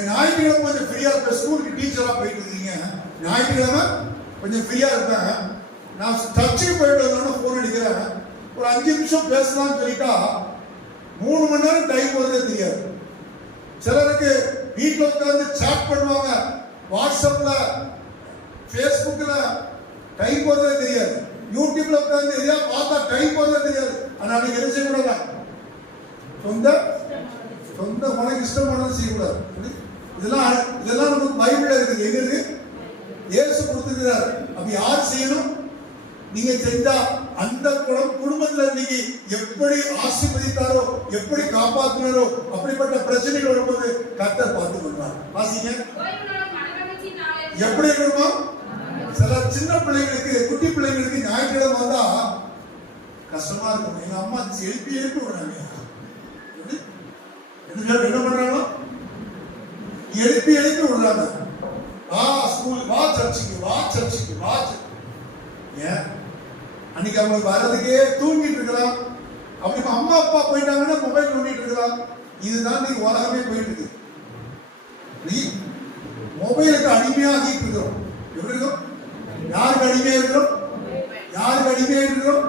ஞாயிற்றுக்கிழமை கொஞ்சம் ஃப்ரீயா இருப்பேன். ஸ்கூலுக்கு டீச்சரா போயிட்டு இருக்கீங்க. ஞாயிற்றுக்கிழமை கொஞ்சம் ஃப்ரீயா இருப்பேன். நான் சர்ச்சுக்கு போயிட்டு வந்தோன்னு போன் அடிக்கிறேன். ஒரு 5 நிமிஷம் பேசலாம்னு சொல்லிட்டா 3 மணி நேரம் டைம் போறதே தெரியாது. சிலருக்கு வீட்டில் உட்காந்து சாட் பண்ணுவாங்க. வாட்ஸ்அப்ல பேஸ்புக்ல டைம் போறதே தெரியாது. யூடியூப்ல உட்காந்து எதையா பார்த்தா டைம் போறதே தெரியாது. ஆனா நீங்க என்ன செய்யக்கூடாது? சொந்த மனக்கு இஷ்டமானது செய்யக்கூடாது. இதெல்லாம் நமக்கு பைபிள்ல இருக்குது. எங்க இருக்கு? இயேசு கொடுத்திருக்கிறார். அப்ப யார் செய்யணும்? நீங்க செஞ்சா அந்த குடும்பத்துல இன்னைக்கு எப்படி ஆசீர்வதித்தாரோ, எப்படி காப்பாற்றினாரோ, அப்படிப்பட்ட பிரச்சனைகள் வரும்போது கர்த்தர் பார்த்து கொள்வார். வாசிங்க. எப்படி இருக்கணுமா? சில சின்ன பிள்ளைங்களுக்கு, குட்டி பிள்ளைங்களுக்கு ஞாயிற்றுக்கிழமை வந்தா கஷ்டமா இருக்கும். எங்க அம்மா எழுப்பி விடுறாங்க. என்ன பண்றாங்க? எழுப்பி விடுறாங்க. வா ஸ்கூல், வா சர்ச்சுக்கு, வா. ஏன்? அன்னைக்கு அவங்க வர்றதுக்கே தூங்கிட்டு இருக்கலாம். அப்படி அம்மா அப்பா போயிட்டாங்கன்னா மொபைல் நோண்டிட்டு இருக்கலாம். இதுதான் நீ உலகமே போயிட்டு இருக்கு. நீ மொபைலுக்கு அடிமையாகி இருக்கிறோம். எப்படி இருக்கும்? யாருக்கு அடிமையா இருக்கிறோம்?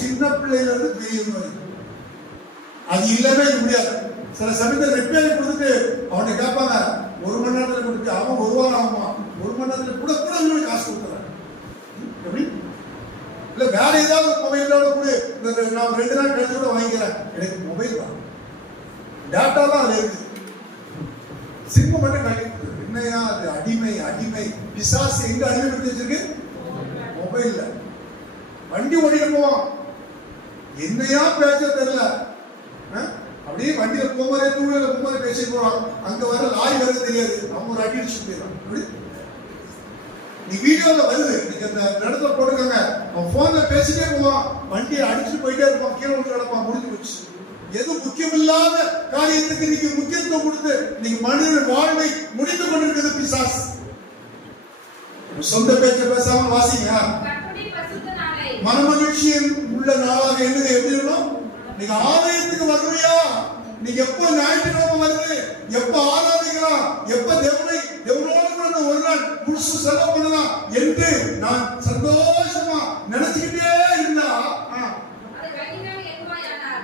சின்ன பிள்ளையில இருந்து பெரியவங்க. அது இல்லவே முடியாது. சில சமயத்தில் ரிப்பேர் கொடுத்துட்டு அவனை கேட்பாங்க, 1 மணி நேரத்தில் கொடுத்து அவன் 1 வாரம் ஆகுமா? 1 மணி நேரத்தில் கூட காசு கொடுக்குறான். எப்படி? இல்ல வேற ஏதாவது மொபைலோட கூட நான் 2 நாள் கழிச்சு கூட வாங்கிக்கிறேன். எனக்கு மொபைல் தான், டேட்டா தான் அது இருக்கு. சிம்ம மட்டும் கழிட்டு என்னையா அது? அடிமை பிசாசு எங்க அடிமைப்படுத்தி வச்சிருக்கு? மொபைல்ல. வண்டி ஓடிட்டு போவான், என்னையா பேச தெரியல. அப்படியே வண்டியில போகும்போதே, டூவீலர்ல போகும்போது பேசிட்டு போவான். அங்க வர லாரி வருது தெரியாது, அவங்க ஒரு அடி அடிச்சுட்டு போயிடும். நீ வீடியோல வருது, நீங்க அந்த இடத்துல போட்டுக்கோங்க. அவன் போன்ல பேசிட்டே போவான், வண்டியை அடிச்சுட்டு போயிட்டே இருப்பான், கீழே விட்டு கிடப்பான். முடிஞ்சு போச்சு. எது முக்கியமில்லாத காரியத்துக்கு நீங்க முக்கியத்துவம் கொடுத்து நீங்க மனிதன் வாழ்வை முடித்துக் கொண்டிருக்கிறது பிசாசு. சொந்த பேச்ச பேசாம வாசிங்க. மனமகிழ்ச்சியில் உள்ள நாளாக என்னது? எப்படி இருக்கணும்? நீங்க ஆலயத்துக்கு வரலையா? நீங்க எப்ப ஞாயிற்றுக்கிழமை வருது, எப்ப ஆராதிக்கலாம், எப்ப தேவனோடு ஒரு நாள் முழுசு செலவு பண்ணலாம் என்று நான் சந்தோஷமா நினைச்சுக்கிட்டே இருந்தா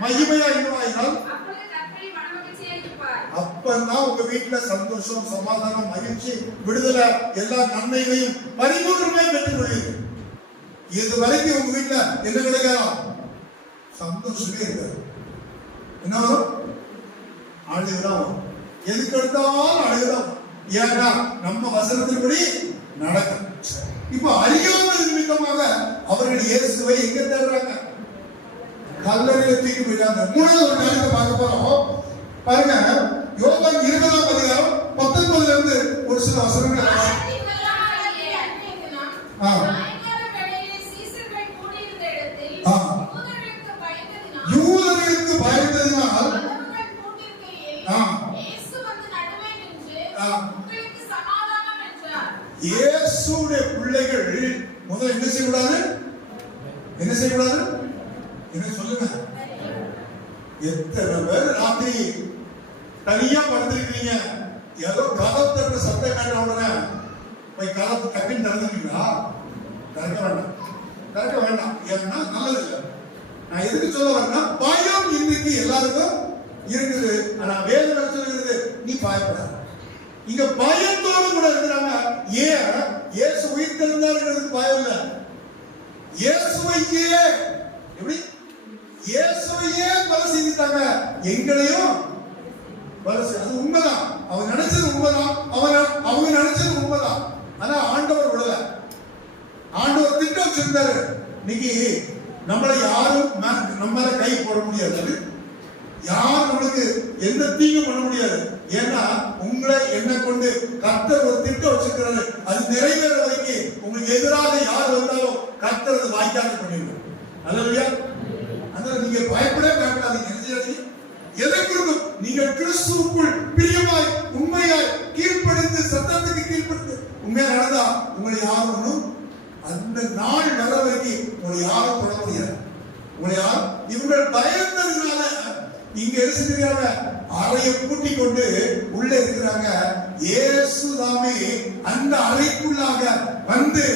மகிமையா எண்ணுவாயினால் அப்பதான் உங்க வீட்டுல சந்தோஷம், சமாதானம், மகிழ்ச்சி, விடுதலை, எல்லா நன்மைகளையும் பரிபூர்ணமாய் பெற்றுக் கொள்வீர்கள். இது வரைக்கும் உங்க வீட்டுல என்ன கிடைக்கலாம்? சந்தோஷமே இருக்காது. என்ன வரும்? அழுகுதான் வரும். எதுக்கு எடுத்தாலும் அழுகுதான். ஏன்னா நம்ம வசனத்தின்படி நடக்கும். இப்ப அறியாமல் நிமித்தமாக அவர்கள் இயேசுவை எங்க தேடுறாங்க? கல்லறையில தூக்கி போயிட்டாங்க. 3வது ஒரு காரியத்தை பார்க்க போறோம். பாருங்க, யோவான் 20ஆம் அதிகாரம் 19ல இருந்து ஒரு சில வசனங்கள். யூதர்களுக்கு பயந்ததினால் இயேசுடைய பிள்ளைகள் முதல்ல என்ன செய்யக்கூடாது? என்ன சொல்லுங்க? எத்தனை பேர் ராத்திரி தனியா படுத்திருக்கீங்க, ஏதோ கதவு தட்டுற சத்தம் கேட்ட உடனே போய் கதவு டக்குன்னு திறந்துட்டீங்களா? திறக்க வேண்டாம். ஏன்னா நல்லது இல்லை. நான் எதுக்கு சொல்ல வரேன்னா, பயம் இன்னைக்கு எல்லாருக்கும் இருக்குது. ஆனா வேதனை சொல்லுகிறது, நீ பயப்படாத. இங்க பயத்தோடு கூட இருக்கிறாங்க. ஏன்? இயேசு உயிர்த்தெழுந்தாருங்கிறதுக்கு பயம் இல்லை. இயேசுவையே எப்படி? இயேசுவையே கொலை செய்துட்டாங்க, எங்களையும் கொலை செய்ய. அது உண்மைதான். அவன் நினைச்சது உண்மைதான், அவங்க நினைச்சது உண்மைதான். ஆனா ஆண்டவர் விடல. ஆண்டவர் திட்டம் வச்சிருந்தாரு. இன்னைக்கு நம்மளை யாரும் நம்மள கை போட முடியாது. யார் நம்மளுக்கு எந்த தீங்கும் பண்ண முடியாது. ஏன்னா உங்களை என்ன கொண்டு கர்த்தர் ஒரு திட்டம் வச்சிருக்கிறாரு. அது நிறைவேற வரைக்கும் உங்களுக்கு எதிராக யார் வந்தாலும் கர்த்தர் அது வாய்க்காக பண்ணிடுவார். அல்லேலூயா. அதனால நீங்க பயப்படவே பயப்படாதீங்க. எதற்கு நீங்கள் கிறிஸ்துவுக்குள் பிரியமாய் உண்மையாய் கீழ்ப்படிந்து சத்தத்துக்கு கீழ்ப்படிந்து உண்மையா நடந்தா உங்களை யாரும் ஒன்றும் அந்த நாள் வர வரைக்கும் உங்களை யாரும் தொட முடியாது. உங்களை யார் இவர்கள் பயந்ததுனால இங்க இருக்கிறாங்க, அறையை பூட்டி கொண்டு உள்ள இருக்கிறாங்க. இயேசு தாமே அந்த அறைக்குள்ளாக வந்து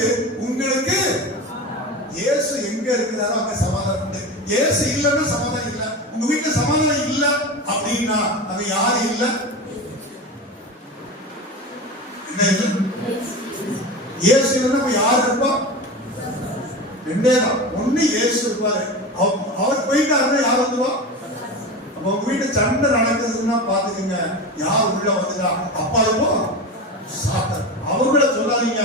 உங்களுக்கு இயேசு எங்க இருக்கிறாரோ அங்க சமாதானம் உண்டு. இயேசு இல்லைன்னா சமாதானம் இல்லை. உங்க வீட்டுல சமாதானம் இல்ல அப்படின்னா அது யாரும் இல்ல. இயேசு இல்லைன்னா யாரு இருப்பா? ரெண்டே தான். ஒண்ணு இயேசு இருப்பாரு, அவர் போயிட்டாருன்னா யார் வந்துவா? அப்ப உங்க வீட்டு சண்டை நடக்குதுன்னா பாத்துக்கங்க, யார் உள்ள வந்துட்டா? அப்பா இருப்போம் சாத்தன். அவங்கள சொல்லாதீங்க.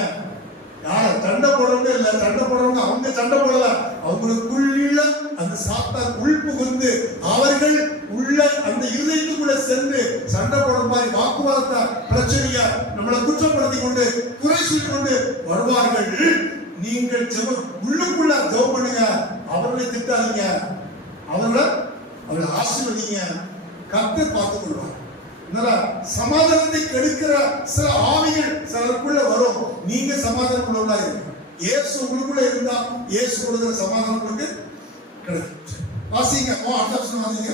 யார சண்டை போடுறவங்க இல்ல, சண்டை போடுறவங்க அவங்க சண்டை போடல, அவங்களுக்குள்ள அந்த சாத்தான் உள் புகுந்து அவர்கள் உள்ள அந்த இருதயத்துக்குள்ள சென்று சண்டை போடுற மாதிரி வாக்குவாதத்தை பிரச்சனைய நம்மளை குற்றப்படுத்தி கொண்டு குறை சொல்லி கொண்டு வருவார்கள். நீங்கள் உள்ளுக்குள்ள ஜெபம் பண்ணுங்க, அவர்களை திட்டாதீங்க, அவர்களை ஆசீர்வதிங்க, கர்த்தர் பார்த்துக் கொள்வார். சமாதானத்தை கெடுக்கிற சில ஆவிகள் சிலருக்குள்ள வரும். நீங்க சமாதானம் உள்ளவங்களா இருங்க. இயேசு உங்களுக்குள்ள இருந்தா இயேசு கொடுக்கிற சமாதானம் உங்களுக்கு கிடைக்கும். வாசிங்க, அடுத்த வசனம் வாசிங்க.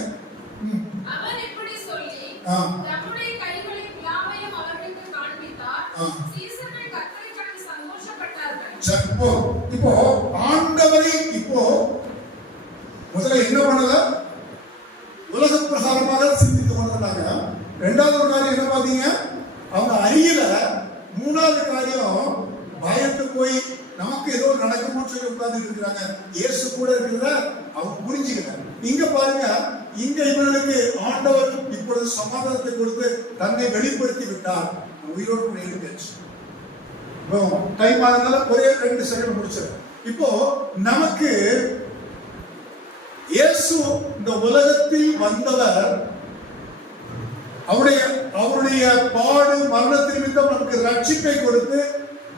அவர் இப்படி சொல்லி தம்முடைய கைகளை யாவையும் அவர்களுக்கு காண்பித்தார். சீசர்கள் கர்த்தரை கண்டு சந்தோஷப்பட்டார்கள். இப்போ ஆண்டவரை இப்போ முதல்ல என்ன பண்ணல? உலக பிரகாரமாக சிந்தித்து கொண்டிருந்தாங்க. ரெண்டாவது காரியம் என்ன பாத்தீங்க? அவங்க அறியல. மூணாவது காரியம் பயந்து போய் நமக்கு ஏதோ நடக்குமோ சொல்லி உட்கார்ந்து இருக்கிறாங்க. இயேசு கூட இருக்கிறத அவங்க புரிஞ்சுக்கல. இங்க பாருங்க, இங்க இவர்களுக்கு ஆண்டவர் இப்பொழுது சமாதானத்தை கொடுத்து தன்னை வெளிப்படுத்தி விட்டார். உயிரோடு கூட இருந்துச்சு. இப்போ டைம் ஆனதுனால ஒரே 2 செகண்ட் முடிச்சிடும். இப்போ நமக்கு இயேசு இந்த உலகத்தில் வந்தவர் அவருடைய பாடு மரணத்தின் நிமித்தம் நமக்கு ரட்சிப்பை கொடுத்து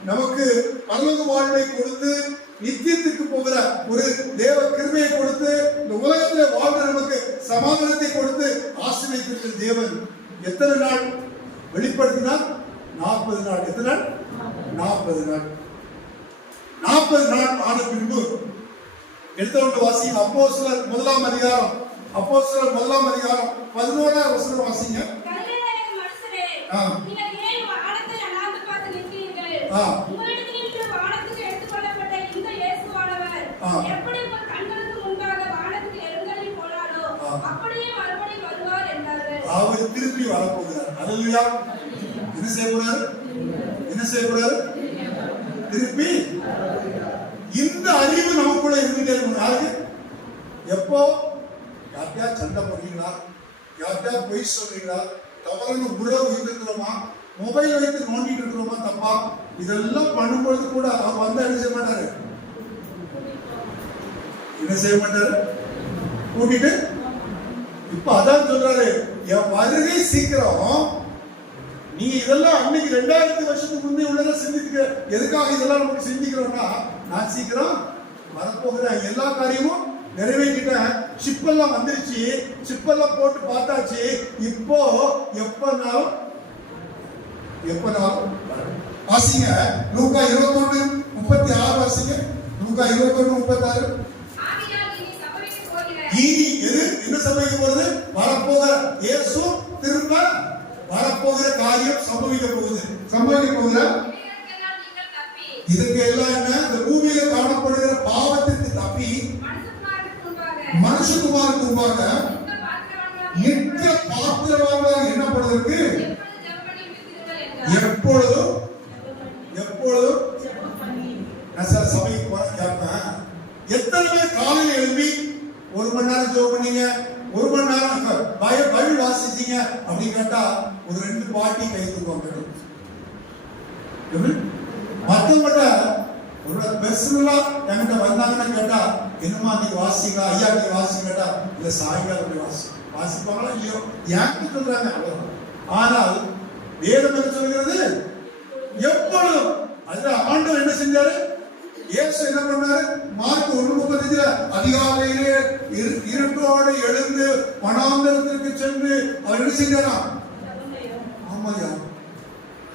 நமக்கு பரலோக வாழ்வை கொடுத்து நித்தியத்துக்கு போகிற ஒரு தேவ கிருபையை கொடுத்து இந்த உலகத்தில் வாழ்ந்த நமக்கு சமாதானத்தை கொடுத்து ஆசீர்வதித்திருக்கிற தேவன் எத்தனை நாள் வெளிப்படுத்தினார்? 40 நாள். எத்தனை நாள்? 40 நாள். 40 நாள் ஆன பின்பு எடுத்தவங்க வாசி. அப்போஸ்தலர் 1 அதிகாரம் 11 வசனம் வாசிங்க. எப்படி உங்கள் கண்களுக்கு முன்பாக வானத்துக்கு எழுந்தருளி போனாரோ அப்படியே மறுபடி வருவார் என்றார்கள். அவர் திருப்பி வரப்போகிறார். அல்லேலூயா. என்ன செய்ய போறாரு? திருப்பி. இந்த அறிவு நமக்குள்ள இருந்துட்டே இருக்கணும். யாருக்கு? எப்போ யார்கிட்டயா சண்டை போடுறீங்களா? யார்கிட்டயா பொய் சொல்றீங்களா? தவறான உறவு இருக்கிறோமா? மொபைல் வைத்து நோண்டிட்டு இருக்கிறோமா? தப்பா? இதெல்லாம் பண்ணும்பொழுது கூட அவர் வந்து என்ன செய்ய மாட்டாரு? கூட்டிட்டு இப்ப அதான் சொல்றாரு, என் வருகை சீக்கிரம். நீ இதெல்லாம் அன்னைக்கு 2000 வருஷத்துக்கு முன்னே உள்ளதை சிந்திக்க. எதுக்காக இதெல்லாம் நமக்கு சிந்திக்கிறோம்னா, நான் சீக்கிரம் வரப்போகிறேன், எல்லா காரியமும் நிறைவேற்றிட்டேன், சிப்பெல்லாம் வந்துருச்சு, சிப்பெல்லாம் போட்டு பார்த்தாச்சு, இப்போ எப்பனாலும் வாசிங்க. லூக்கா 21:36 வாசிங்க. லூக்கா 21:36. என்ன சம்பவிக்க போகுது? வரப்போகிற இயேசு திரும்ப வரப்போகிற காரியம் சம்பவிக்க போகுது. இதுக்கு எல்லாம் என்ன? இந்த பூமியில காணப்படுகிற பாவத்திற்கு தப்பி மனுஷகுமாருக்கு முன்பாக நித்திய பாத்திரமாக என்னப்படுவதற்கு எப்பொழுதும் நான் சபைக்கு போற கேட்பேன். எத்தனை பேர் காலையில் எழுப்பி 1 மணி நேரம் ஜெபம் பண்ணீங்க, 1 மணி நேரம் பைபிள் வாசிச்சீங்க அப்படின்னு கேட்டா ஒரு 2 பாட்டி கை தூக்குவாங்க. மற்றவங்க ஒரு பெர்சனலா என்கிட்ட வந்தாங்கன்னு கேட்டா, என்னமா நீங்க வாசிங்களா? ஐயா நீங்க வாசிங்க கேட்டா, இல்ல சாயங்காலம் போய் வாசி. வாசிப்பாங்களா இல்லையோ ஏன் சொல்றாங்க அவ்வளவு. ஆனால் வேதம் என்ன சொல்கிறது? எப்பொழுதும். அதுல ஆண்டவர் என்ன செஞ்சாரு? இயேசு என்ன பண்ணாரு? மார்க் 1:35 அதிகாலையிலே இருட்டோடு எழுந்து வனாந்தரத்திற்கு சென்று அவர் என்ன செஞ்சாராம்? ஆமாயா,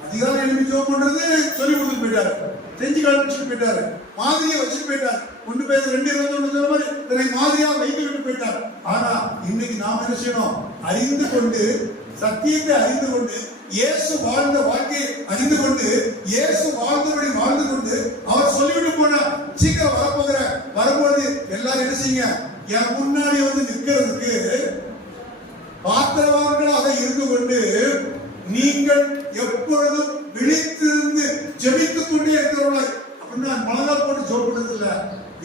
அதிகாலை எழுப்பி ஜெபம் பண்றது சொல்லி கொடுத்துட்டு போயிட்டாரு, செஞ்சு காமிச்சுட்டு போயிட்டாரு, மாதிரியை வச்சுட்டு போயிட்டாரு. 1 பேதுரு 2:21 சொன்ன மாதிரி தன்னை மாதிரியா வைத்து விட்டு போயிட்டார். ஆனா இன்னைக்கு நாம் என்ன செய்யணும்? அறிந்து கொண்டு, சத்தியத்தை அறிந்து கொண்டு, இயேசு வாழ்ந்த வாழ்க்கையை அறிந்து கொண்டு, இயேசு வாழ்ந்தபடி வாழ்ந்து கொண்டு, அவர் சொல்லிவிட்டு போன சீக்கிரம் வரப்போகிற வரும்போது எல்லாரும் என்ன செய்யுங்க? என் முன்னாடி வந்து நிற்கிறதுக்கு பாத்திரவான்களாக இருந்து கொண்டு நீங்கள் எப்பொழுதும் விழித்திருந்து ஜெபித்துக் கொண்டே இருக்கிறவர்களாய். அப்படின்னா மனதால் போட்டு ஜெபம் பண்ணது இல்ல,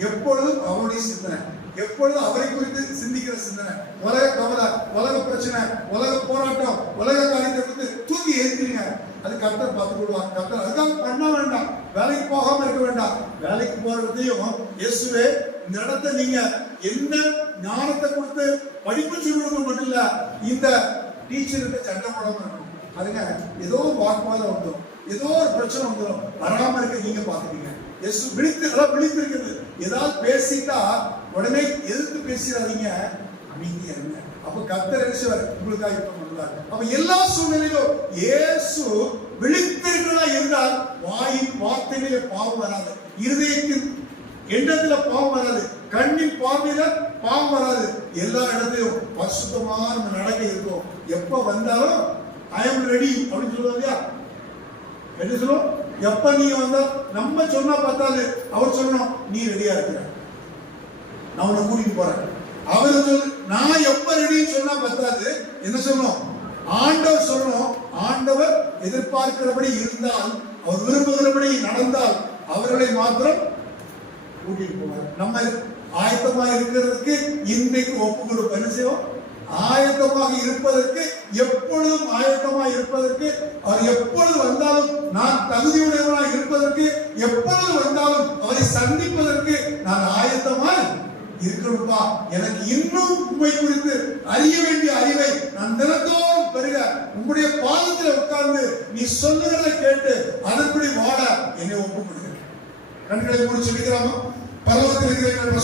எப்பொழுதும் அவருடைய சிந்தனை, எப்பொழுதும் அவரை குறித்து சிந்திக்கிற சிந்தனை. உலக கவலை, உலக பிரச்சனை, உலக போராட்டம், உலக காரியத்தை குறித்து தூக்கி ஏற்கிறீங்க, அது கர்த்தர் பார்த்து விடுவார். கர்த்தர் அதுக்காக பண்ண வேண்டாம், வேலைக்கு போகாம இருக்க வேண்டாம். வேலைக்கு போறதையும் இயேசுவே இந்த இடத்தை நீங்க என்ன ஞானத்தை கொடுத்து படிப்பு சொல்லுவது மட்டும் இல்ல, இந்த டீச்சர்கிட்ட சண்டை போடாம இருக்கணும். அதுங்க ஏதோ வாக்குவாதம் வந்துடும், ஏதோ ஒரு பிரச்சனை வந்துடும், வராம இருக்க நீங்க பாத்துக்கீங்க. இயேசு விழித்து இருக்குது. ஏதாவது பேசிட்டா உடனே எதிர்த்து பேசிடாதீங்க, அமைதியா இருங்க. அப்ப கர்த்தர் உங்களுக்காக யுத்தம் பண்ணுவார். அப்ப எல்லா சூழ்நிலையிலும் இயேசு விழித்திருக்கிறதா இருந்தால் வாயின் வார்த்தையிலே பாவம் வராது, இருதயத்தின் எண்ணத்துல பாவம் வராது, கண்ணின் பார்வையில பாவம் வராது. எல்லா இடத்திலும் பரிசுத்தமான நடக்க இருக்கும். எப்ப வந்தாலும் ஐ அம் ரெடி அப்படின்னு சொல்லுவாங்க இல்லையா? என்ன சொல்லுவோம்? எப்ப நீ வந்தா நம்ம சொன்னா பார்த்தாது, அவர் சொல்லணும் நீ ரெடியா இருக்கிற, நான் உன்னை கூட்டிட்டு போறேன். அவர் சொல்லு, நான் எப்ப ரெடின்னு சொன்னா பார்த்தாது, என்ன சொல்லணும்? ஆண்டவர் சொல்லணும். ஆண்டவர் எதிர்பார்க்கிறபடி இருந்தால், அவர் விரும்புகிறபடி நடந்தால் அவர்களை மாத்திரம் கூட்டிட்டு போவார். நம்ம ஆயத்தமா இருக்கிறதுக்கு இன்றைக்கு ஒப்பு கொடுப்போம். என்ன செய்வோம்? ஆயத்தமாக இருப்பதற்கு, எப்பொழுதும் ஆயத்தமாக இருப்பதற்கு, அவர் எப்பொழுது வந்தாலும் நான் தகுதியுடையவனாக இருப்பதற்கு, எப்பொழுது வந்தாலும் அவரை சந்திப்பதற்கு நான் ஆயத்தமாக இருக்கணும்பா. எனக்கு இன்னும் உண்மை குறித்து அறிய வேண்டிய அறிவை நான் தினத்தோறும் பெருக உங்களுடைய பாதத்தில் உட்கார்ந்து நீ சொல்லுகிறதை கேட்டு அதன்படி வாழ என்னை ஒப்புக்கொடுக்கிறேன். கண்களை மூடி சொல்லிக்கிறாமா? பரலோகத்தில் இருக்கிற